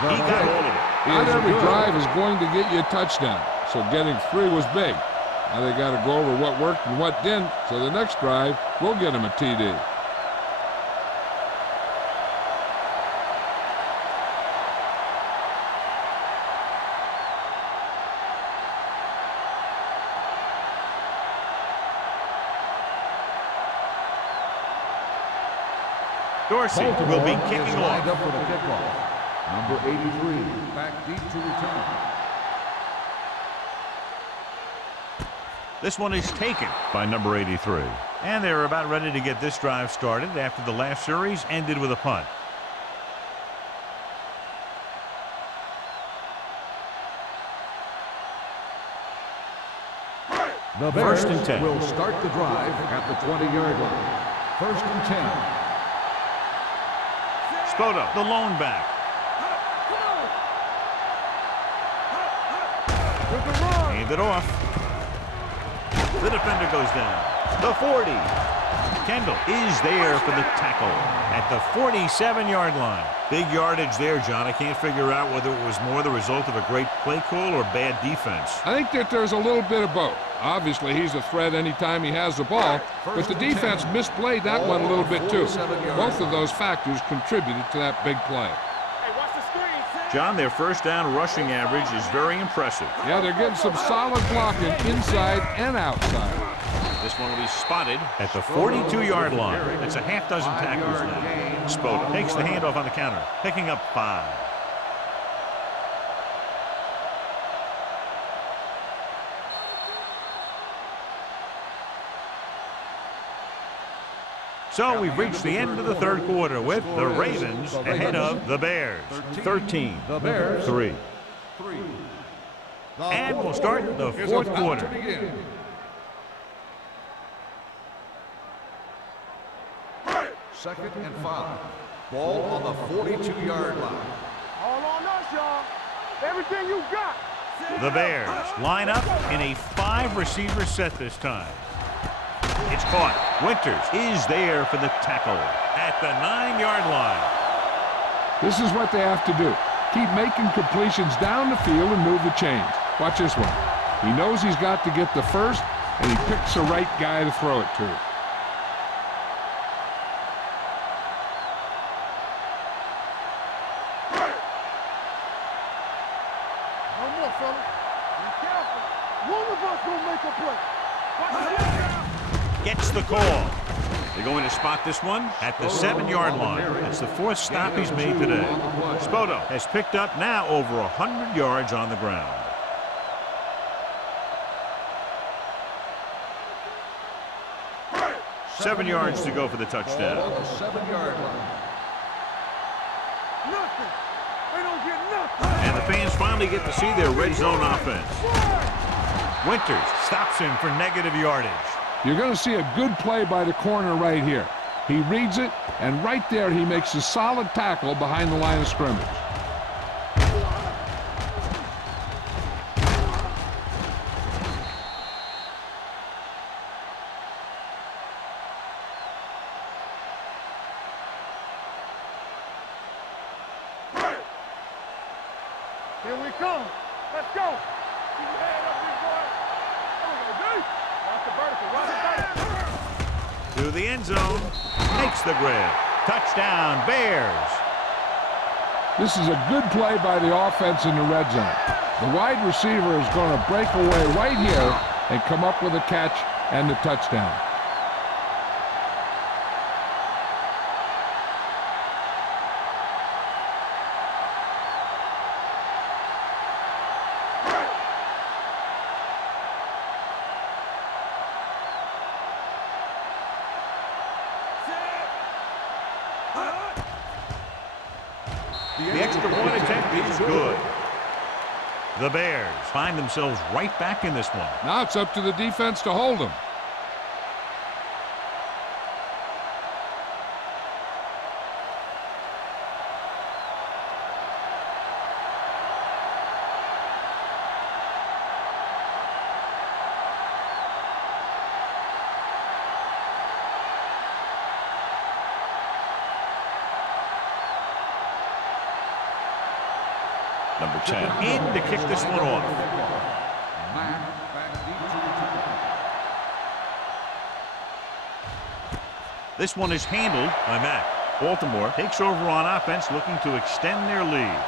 He got all of it. Not every drive is going to get you a touchdown, so getting 3 was big. Now they got to go over what worked and what didn't, so the next drive will get him a TD. Dorsey will be kicking Lined off. up for the kickoff. Number 83, back deep to return. This one is taken by number 83. And they're about ready to get this drive started after the last series ended with a punt. The Bears First and 10 will start the drive at the 20-yard line. First and 10. Spoto, the lone back. Hand it off. The defender goes down. The 40. Kendall is there for the tackle at the 47-yard line. Big yardage there, John. I can't figure out whether it was more the result of a great play call or bad defense. I think that there's a little bit of both. Obviously, he's a threat anytime he has the ball, but the defense misplayed that one a little bit too. Both of those factors contributed to that big play. Hey, watch the screen, Sid. John, their first down rushing average is very impressive. Yeah, they're getting some solid blocking inside and outside. This one will be spotted at the 42-yard line. That's a half dozen tackles now. Spoto takes the handoff on the counter, picking up 5. So we've reached the end of the third quarter with the Ravens ahead of the Bears. 13, The Bears 3. 3. And we'll start the fourth quarter. Second and 5. Ball on the 42-yard line. All on us, y'all. Everything you got. The Bears line up in a 5-receiver set this time. It's caught. Winters is there for the tackle at the 9-yard line. This is what they have to do. Keep making completions down the field and move the chains. Watch this one. He knows he's got to get the first, and he picks the right guy to throw it to. No more, fella. Be careful. One of us gonna make a play. Watch it. Gets the call. They're going to spot this one at the 7-yard line. That's the 4th stop he's made today. Spoto has picked up now over 100 yards on the ground. Seven yards to go for the touchdown. Ball on the 7-yard line. Nothing. They don't get nothing. And the fans finally get to see their red zone offense. Winters stops him for negative yardage. You're going to see a good play by the corner right here. He reads it, and right there he makes a solid tackle behind the line of scrimmage. Here we come. Let's go. Keep your head up, big boy. There we go, dude. Watch the vertical. Watch the vertical. To the end zone. Makes the grab. Touchdown, Bears. This is a good play by the offense in the red zone. The wide receiver is going to break away right here and come up with a catch and the touchdown. The extra point attempt is good. The Bears find themselves right back in this one. Now it's up to the defense to hold them. Number 10 in to kick this one off. This one is handled by Matt. Baltimore takes over on offense, looking to extend their lead.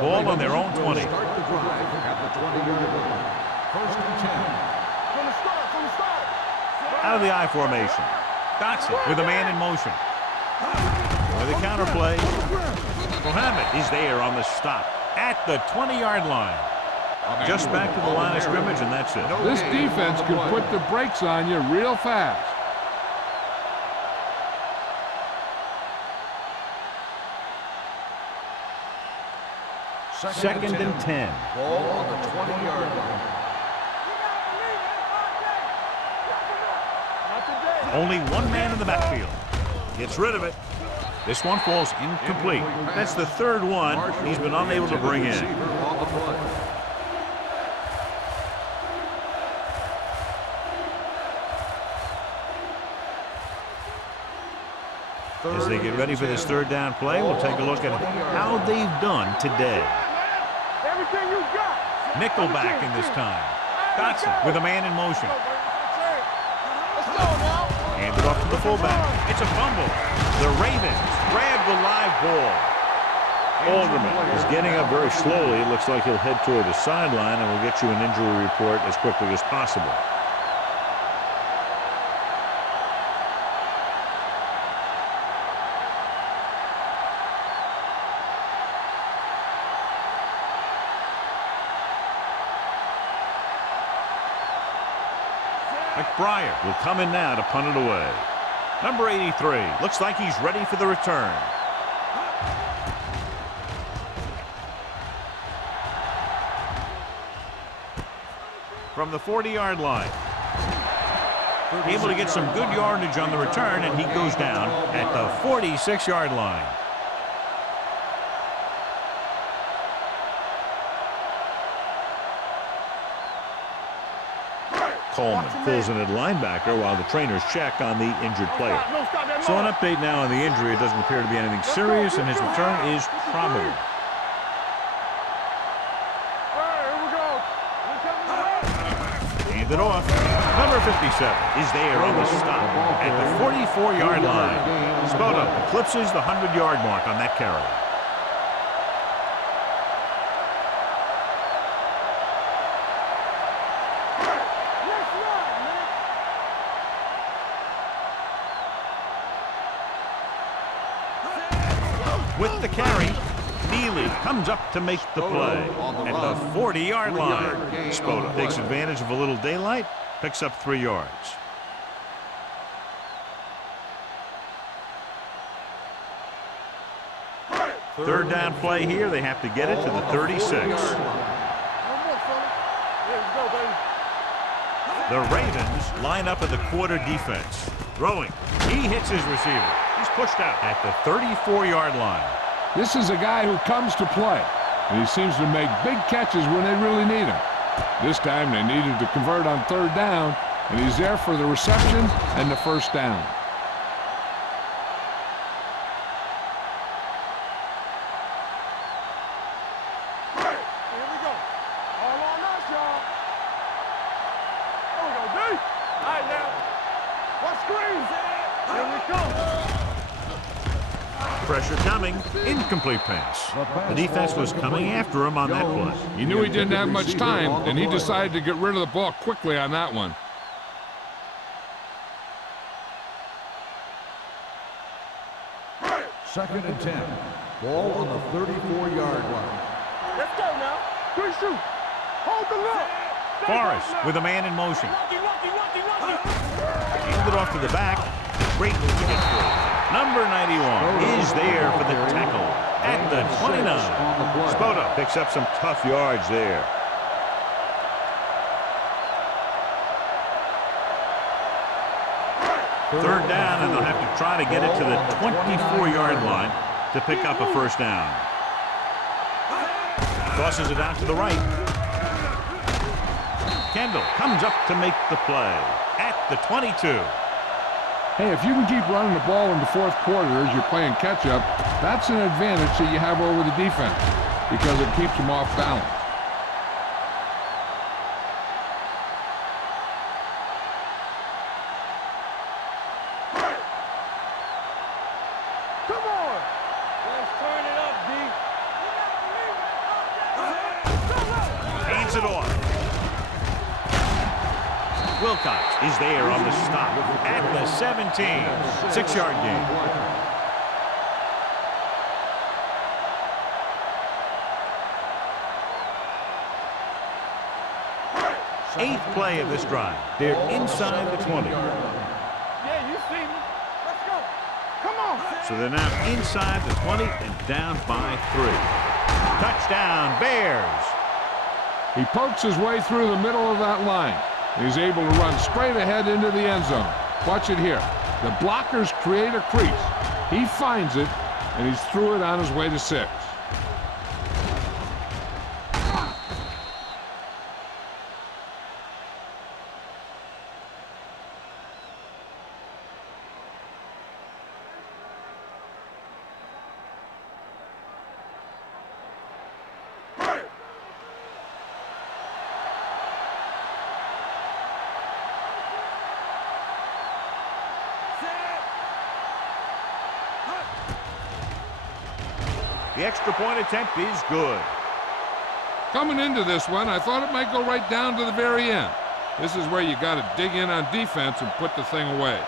Ball on their own 20. Start the drive at the 20-yard line. First and 10. From the start. Out of the I formation. Dotson with a man in motion. With a counter play. Mohammed is there on the stop at the 20-yard line. Just back to the line of scrimmage, and that's it. This defense can put the brakes on you real fast. Second and 10. Ball on the 20-yard line. Only one man in the backfield. Gets rid of it. This one falls incomplete. That's the third one he's been unable to bring in. As they get ready for this third down play, we'll take a look at how they've done today. Everything you got. Nickelback in this time. Dotson with a man in motion. Let's go now. Hand it off to the fullback. It's a fumble. The Ravens grab the live ball. Alderman is getting up very slowly. It looks like he'll head toward the sideline, and we'll get you an injury report as quickly as possible. McBriar will come in now to punt it away. Number 83 looks like he's ready for the return. From the 40-yard line. Able to get some good yardage on the return, and he goes down at the 46-yard line. Coleman pulls in at linebacker while the trainers check on the injured player. So an update now on the injury. It doesn't appear to be anything serious, and his return is probable. Hand it off. Number 57 is there on the stop at the 44-yard line. Spoto eclipses the 100-yard mark on that carry. With the carry, Neely comes up to make the play at the 40-yard line. Spoto takes advantage of a little daylight, picks up 3 yards. Third down play here. They have to get it to the 36. The Ravens line up in the quarter defense. Throwing. He hits his receiver. He's pushed out at the 34-yard line. This is a guy who comes to play, and he seems to make big catches when they really need him. This time they needed to convert on third down, and he's there for the reception and the first down. Here we go. All on us, y'all. Here we go, D. All right, now. What screens? Here we go. Pressure coming. Incomplete pass. The defense was coming after him on that play. He knew he didn't have much time, and he decided to get rid of the ball quickly on that one. Second and 10. Ball on the 34-yard line. Let's go now. Good shoot. Hold the look. Forrest with a man in motion. Handed off to the back. Great get through. Number 91 is there for the tackle at the 29. Spota picks up some tough yards there. Third down, and they'll have to try to get it to the 24-yard line to pick up a first down. Tosses it out to the right. Kendall comes up to make the play at the 22. Hey, if you can keep running the ball in the fourth quarter as you're playing catch-up, that's an advantage that you have over the defense because it keeps them off balance. Come on. Let's turn it up, D. Hands it off. Wilcox is there on the stop at the 17. 6-yard gain. Eighth play of this drive. They're inside the 20. Yeah, you see me. Let's go. Come on. So they're now inside the 20 and down by 3. Touchdown, Bears. He pokes his way through the middle of that line. He's able to run straight ahead into the end zone. Watch it here. The blockers create a crease. He finds it, and he's through it on his way to 6. The extra point attempt is good. Coming into this one, I thought it might go right down to the very end. This is where you got to dig in on defense and put the thing away.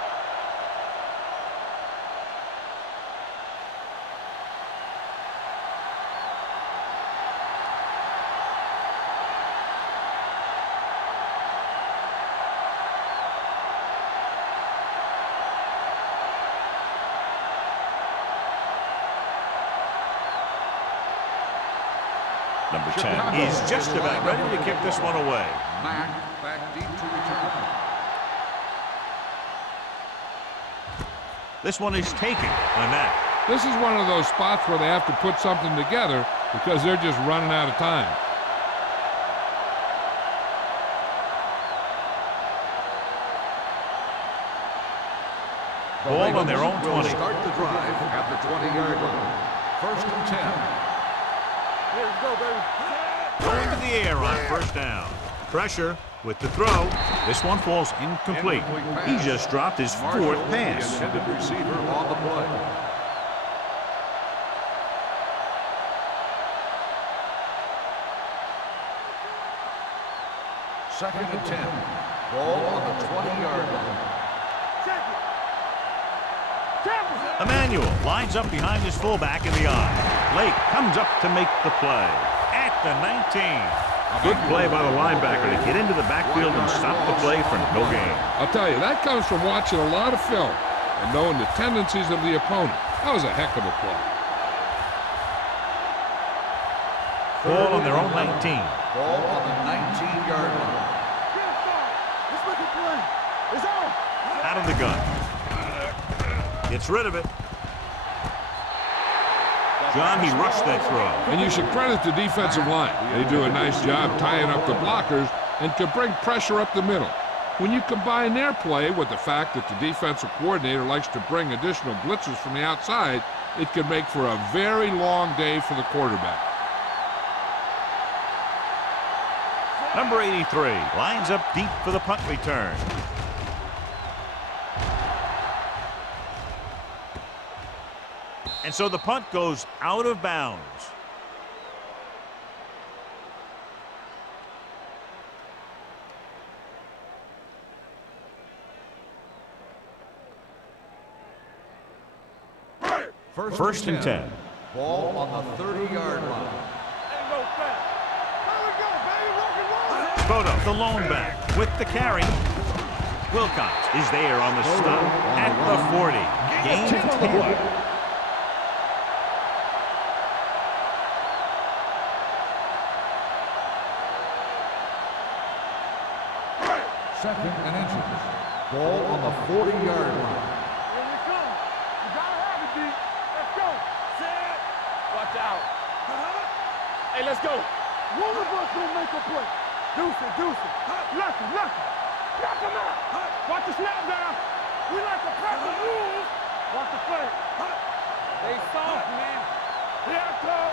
Number 10 is just about ready to kick this one away. Mack back deep to return. This one is taken on that. This is one of those spots where they have to put something together because they're just running out of time. Ball on their own 20. Start the drive at the 20-yard line. First and 10. Let's go, baby. Going to the air on first down. Pressure with the throw. This one falls incomplete. He just dropped his 4th pass. The intended receiver on the play. Second and 10. Ball on the 20-yard line. Check it. Tampa. Emmanuel lines up behind his fullback in the eye. Lake comes up to make the play at the 19. Good play by the linebacker to get into the backfield and stop the play for no gain. I'll tell you, that comes from watching a lot of film and knowing the tendencies of the opponent. That was a heck of a play. Ball on their own 19. Ball on the 19-yard line. Get it started. Let's make a play. It's on. Out of the gun. Gets rid of it. John, he rushed that throw. And you should credit the defensive line. They do a nice job tying up the blockers and can bring pressure up the middle. When you combine their play with the fact that the defensive coordinator likes to bring additional blitzes from the outside, it can make for a very long day for the quarterback. Number 83 lines up deep for the punt return. And so the punt goes out of bounds. First and 10. Ball on the 30-yard line. Bodo, the lone back, with the carry. Wilcox is there on the stop at the 40. Gain 10. Second and inches. Ball on the 40-yard line. Here we come. You gotta have it, D. Let's go. Set. Watch out. Hey, let's go. One of us gonna make a play. Deuce it, deuce it. Lucky. Knock him out. Watch the snap down. We like to practice rules. Watch the play. They soft, man. Here I come.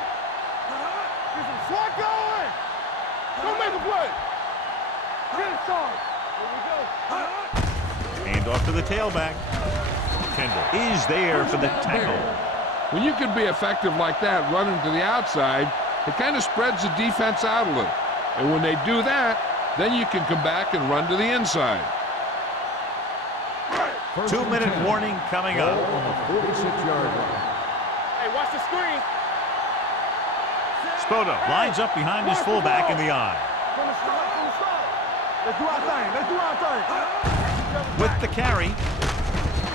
Get some swat going. Go make a play. Get it started. Here we go. Hand off to the tailback. Kendall is there for the tackle. When you can be effective like that running to the outside, it kind of spreads the defense out a little. And when they do that, then you can come back and run to the inside. 2-minute warning coming up. On the 46-yard line. Hey, watch the screen. Spoto lines up behind his fullback in the eye. From the start. Let's do our thing. With the carry,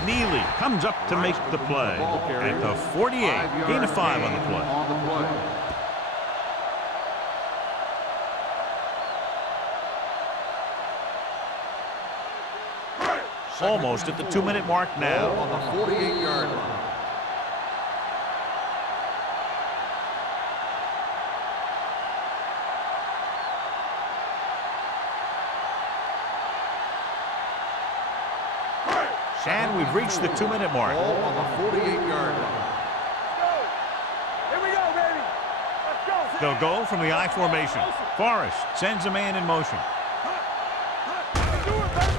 Neely comes up to make the play. At the 48, gain of 5 on the play. Almost at the 2-minute mark now. On the 48-yard line. And we've reached the 2-minute mark. Ball on the 48-yard line. Here we go, baby. Let's go. They'll go from the I formation. Forrest sends a man in motion.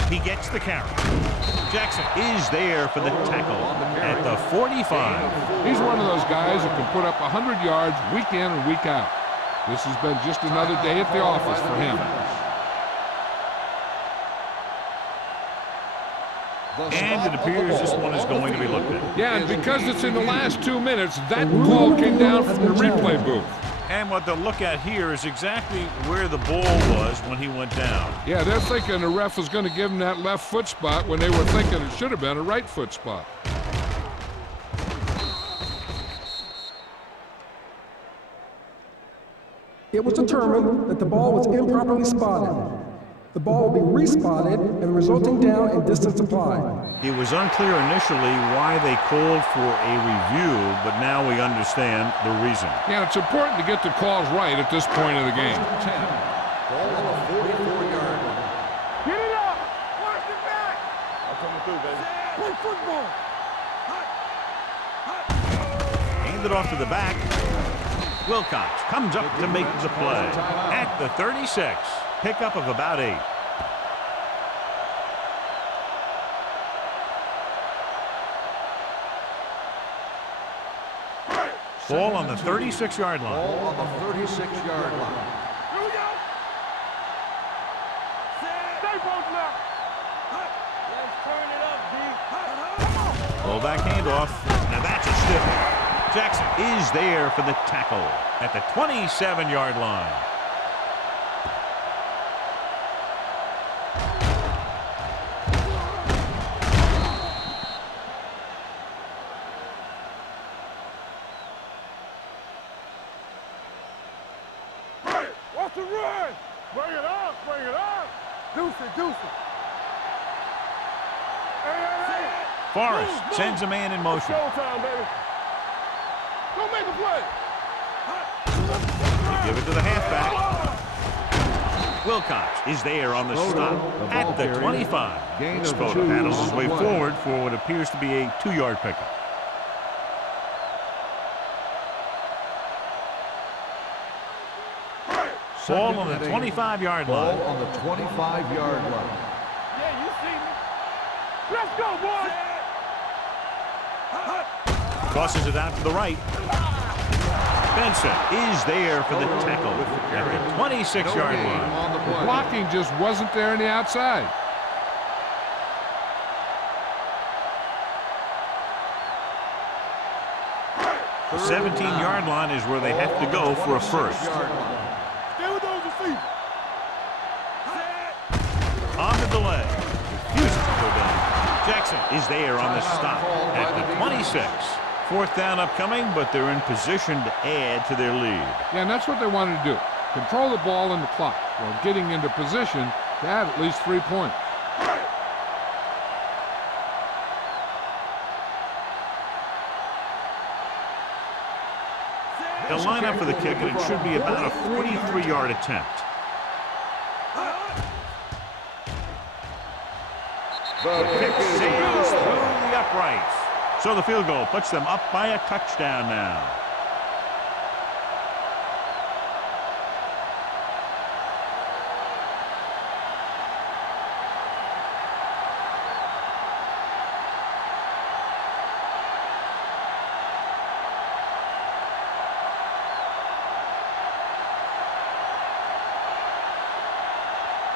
He gets the carry. Jackson is there for the tackle at the 45. He's one of those guys who can put up 100 yards week in and week out. This has been just another day at the office for him. And it appears this one is going to be looked at. Yeah, and because it's in the last 2 minutes, that call came down from the replay booth. And what they'll look at here is exactly where the ball was when he went down. Yeah, they're thinking the ref was going to give him that left foot spot when they were thinking it should have been a right foot spot. It was determined that the ball was improperly spotted. The ball will be respotted and resulting down and distance applied. It was unclear initially why they called for a review, but now we understand the reason. Yeah, it's important to get the calls right at this point of the game. 10. Ball on the 44-yard line. Get it up. Watch it back. I'm coming through, baby. Play football. Hand it off to the back. Wilcox comes up to make the play at the 36. Pickup of about 8. Ball on the 36-yard line. Ball on the 36-yard line. Here we go. Stay both now. Let's turn it up, D. Come on. Fullback handoff. Now that's a stiff. Jackson is there for the tackle at the 27-yard line. What's the run? Bring it up. Deuce it. Hey. Forrest sends a man in motion. Showtime, baby. Go make a play. They give it to the halfback. Wilcox is there on the stop at the 25. Spoto paddles his way forward for what appears to be a 2-yard pickup. Ball on the 25-yard line. Ball on the 25-yard line. Yeah, you see me. Let's go, boys. Tosses it out to the right. Benson is there for the tackle at the 26-yard line. The blocking just wasn't there on the outside. The 17-yard line is where they have to go for a first. Stay with those receivers. On the delay. Refuses to go down. Jackson is there on the stop at the 26. Fourth down upcoming, but they're in position to add to their lead. Yeah, and that's what they wanted to do. Control the ball and the clock while getting into position to add at least 3 points. They'll line up for the kick, and it should be about a 43-yard attempt. The kick sails through the uprights. So the field goal puts them up by a touchdown now.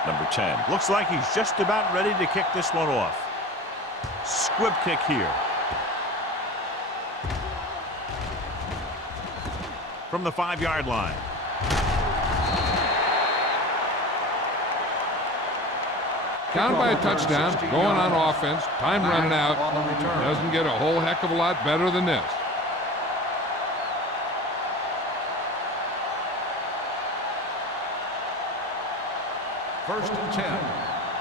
Number 10. Looks like he's just about ready to kick this one off. Squib kick here. From the 5-yard line. Down by a touchdown, going on offense, time running out. Doesn't get a whole heck of a lot better than this. First and 10.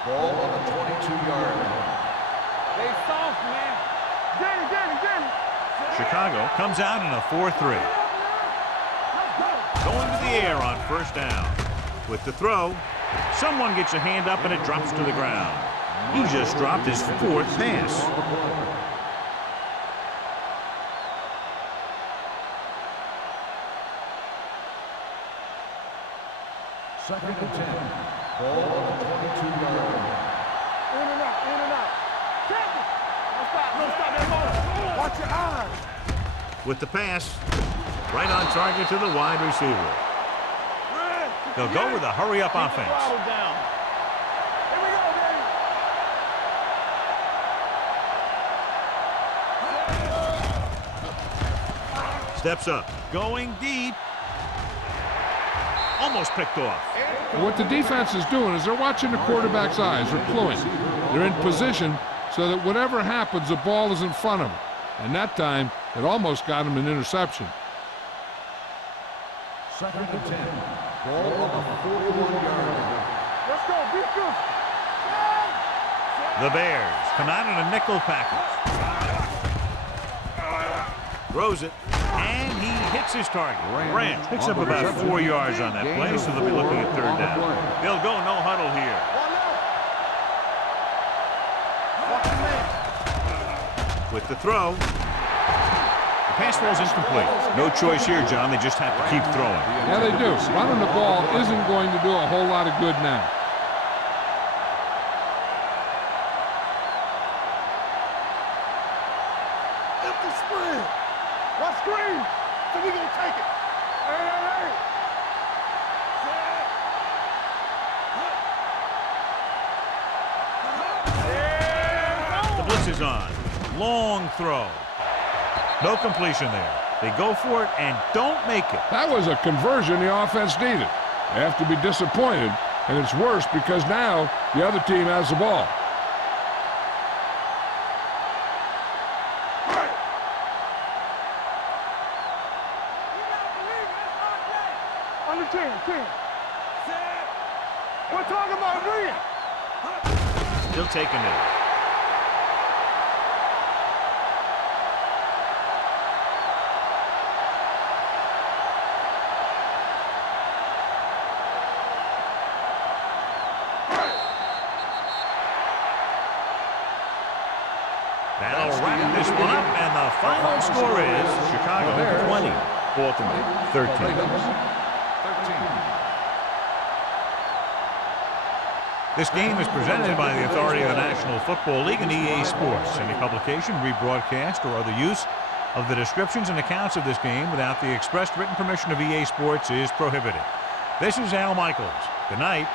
Ball on the 22-yard line. They soft, man. Get it. Chicago comes out in a 4-3. Going to the air on first down. With the throw, someone gets a hand up and it drops to the ground. He just dropped his 4th pass. Second and 10. Ball on the 22-yard line. In and out. Catch it. Don't stop that ball. Watch your eyes. With the pass, right on target to the wide receiver. They'll go with a hurry-up offense. Here we go, baby. Steps up, going deep. Almost picked off. What the defense is doing is they're watching the quarterback's eyes. They're cluing. They're in position so that whatever happens, the ball is in front of them. And that time, it almost got him an interception. Second and 10. Ball on the 41-yard line. Let's go. Be good. The Bears come out in a nickel package. Throws it, and he hits his target. Grant picks up about 4 yards on that play, so they'll be looking at third down. They'll go no huddle here. With the throw, the pass falls incomplete. No choice here, John. They just have to keep throwing. Yeah, they do. Running the ball isn't going to do a whole lot of good now. Empty spread. Watch screen. So we gonna take it. Hey. The blitz is on. Long throw. No completion there. They go for it and don't make it. That was a conversion the offense needed. They have to be disappointed, and it's worse because now the other team has the ball. Under 10. We're talking about win. Still taking it. That'll wrap this one up, and the final score is Chicago 20, Baltimore 13. This game is presented by the authority of the National Football League and EA Sports. Any publication, rebroadcast, or other use of the descriptions and accounts of this game without the expressed written permission of EA Sports is prohibited. This is Al Michaels. Good night.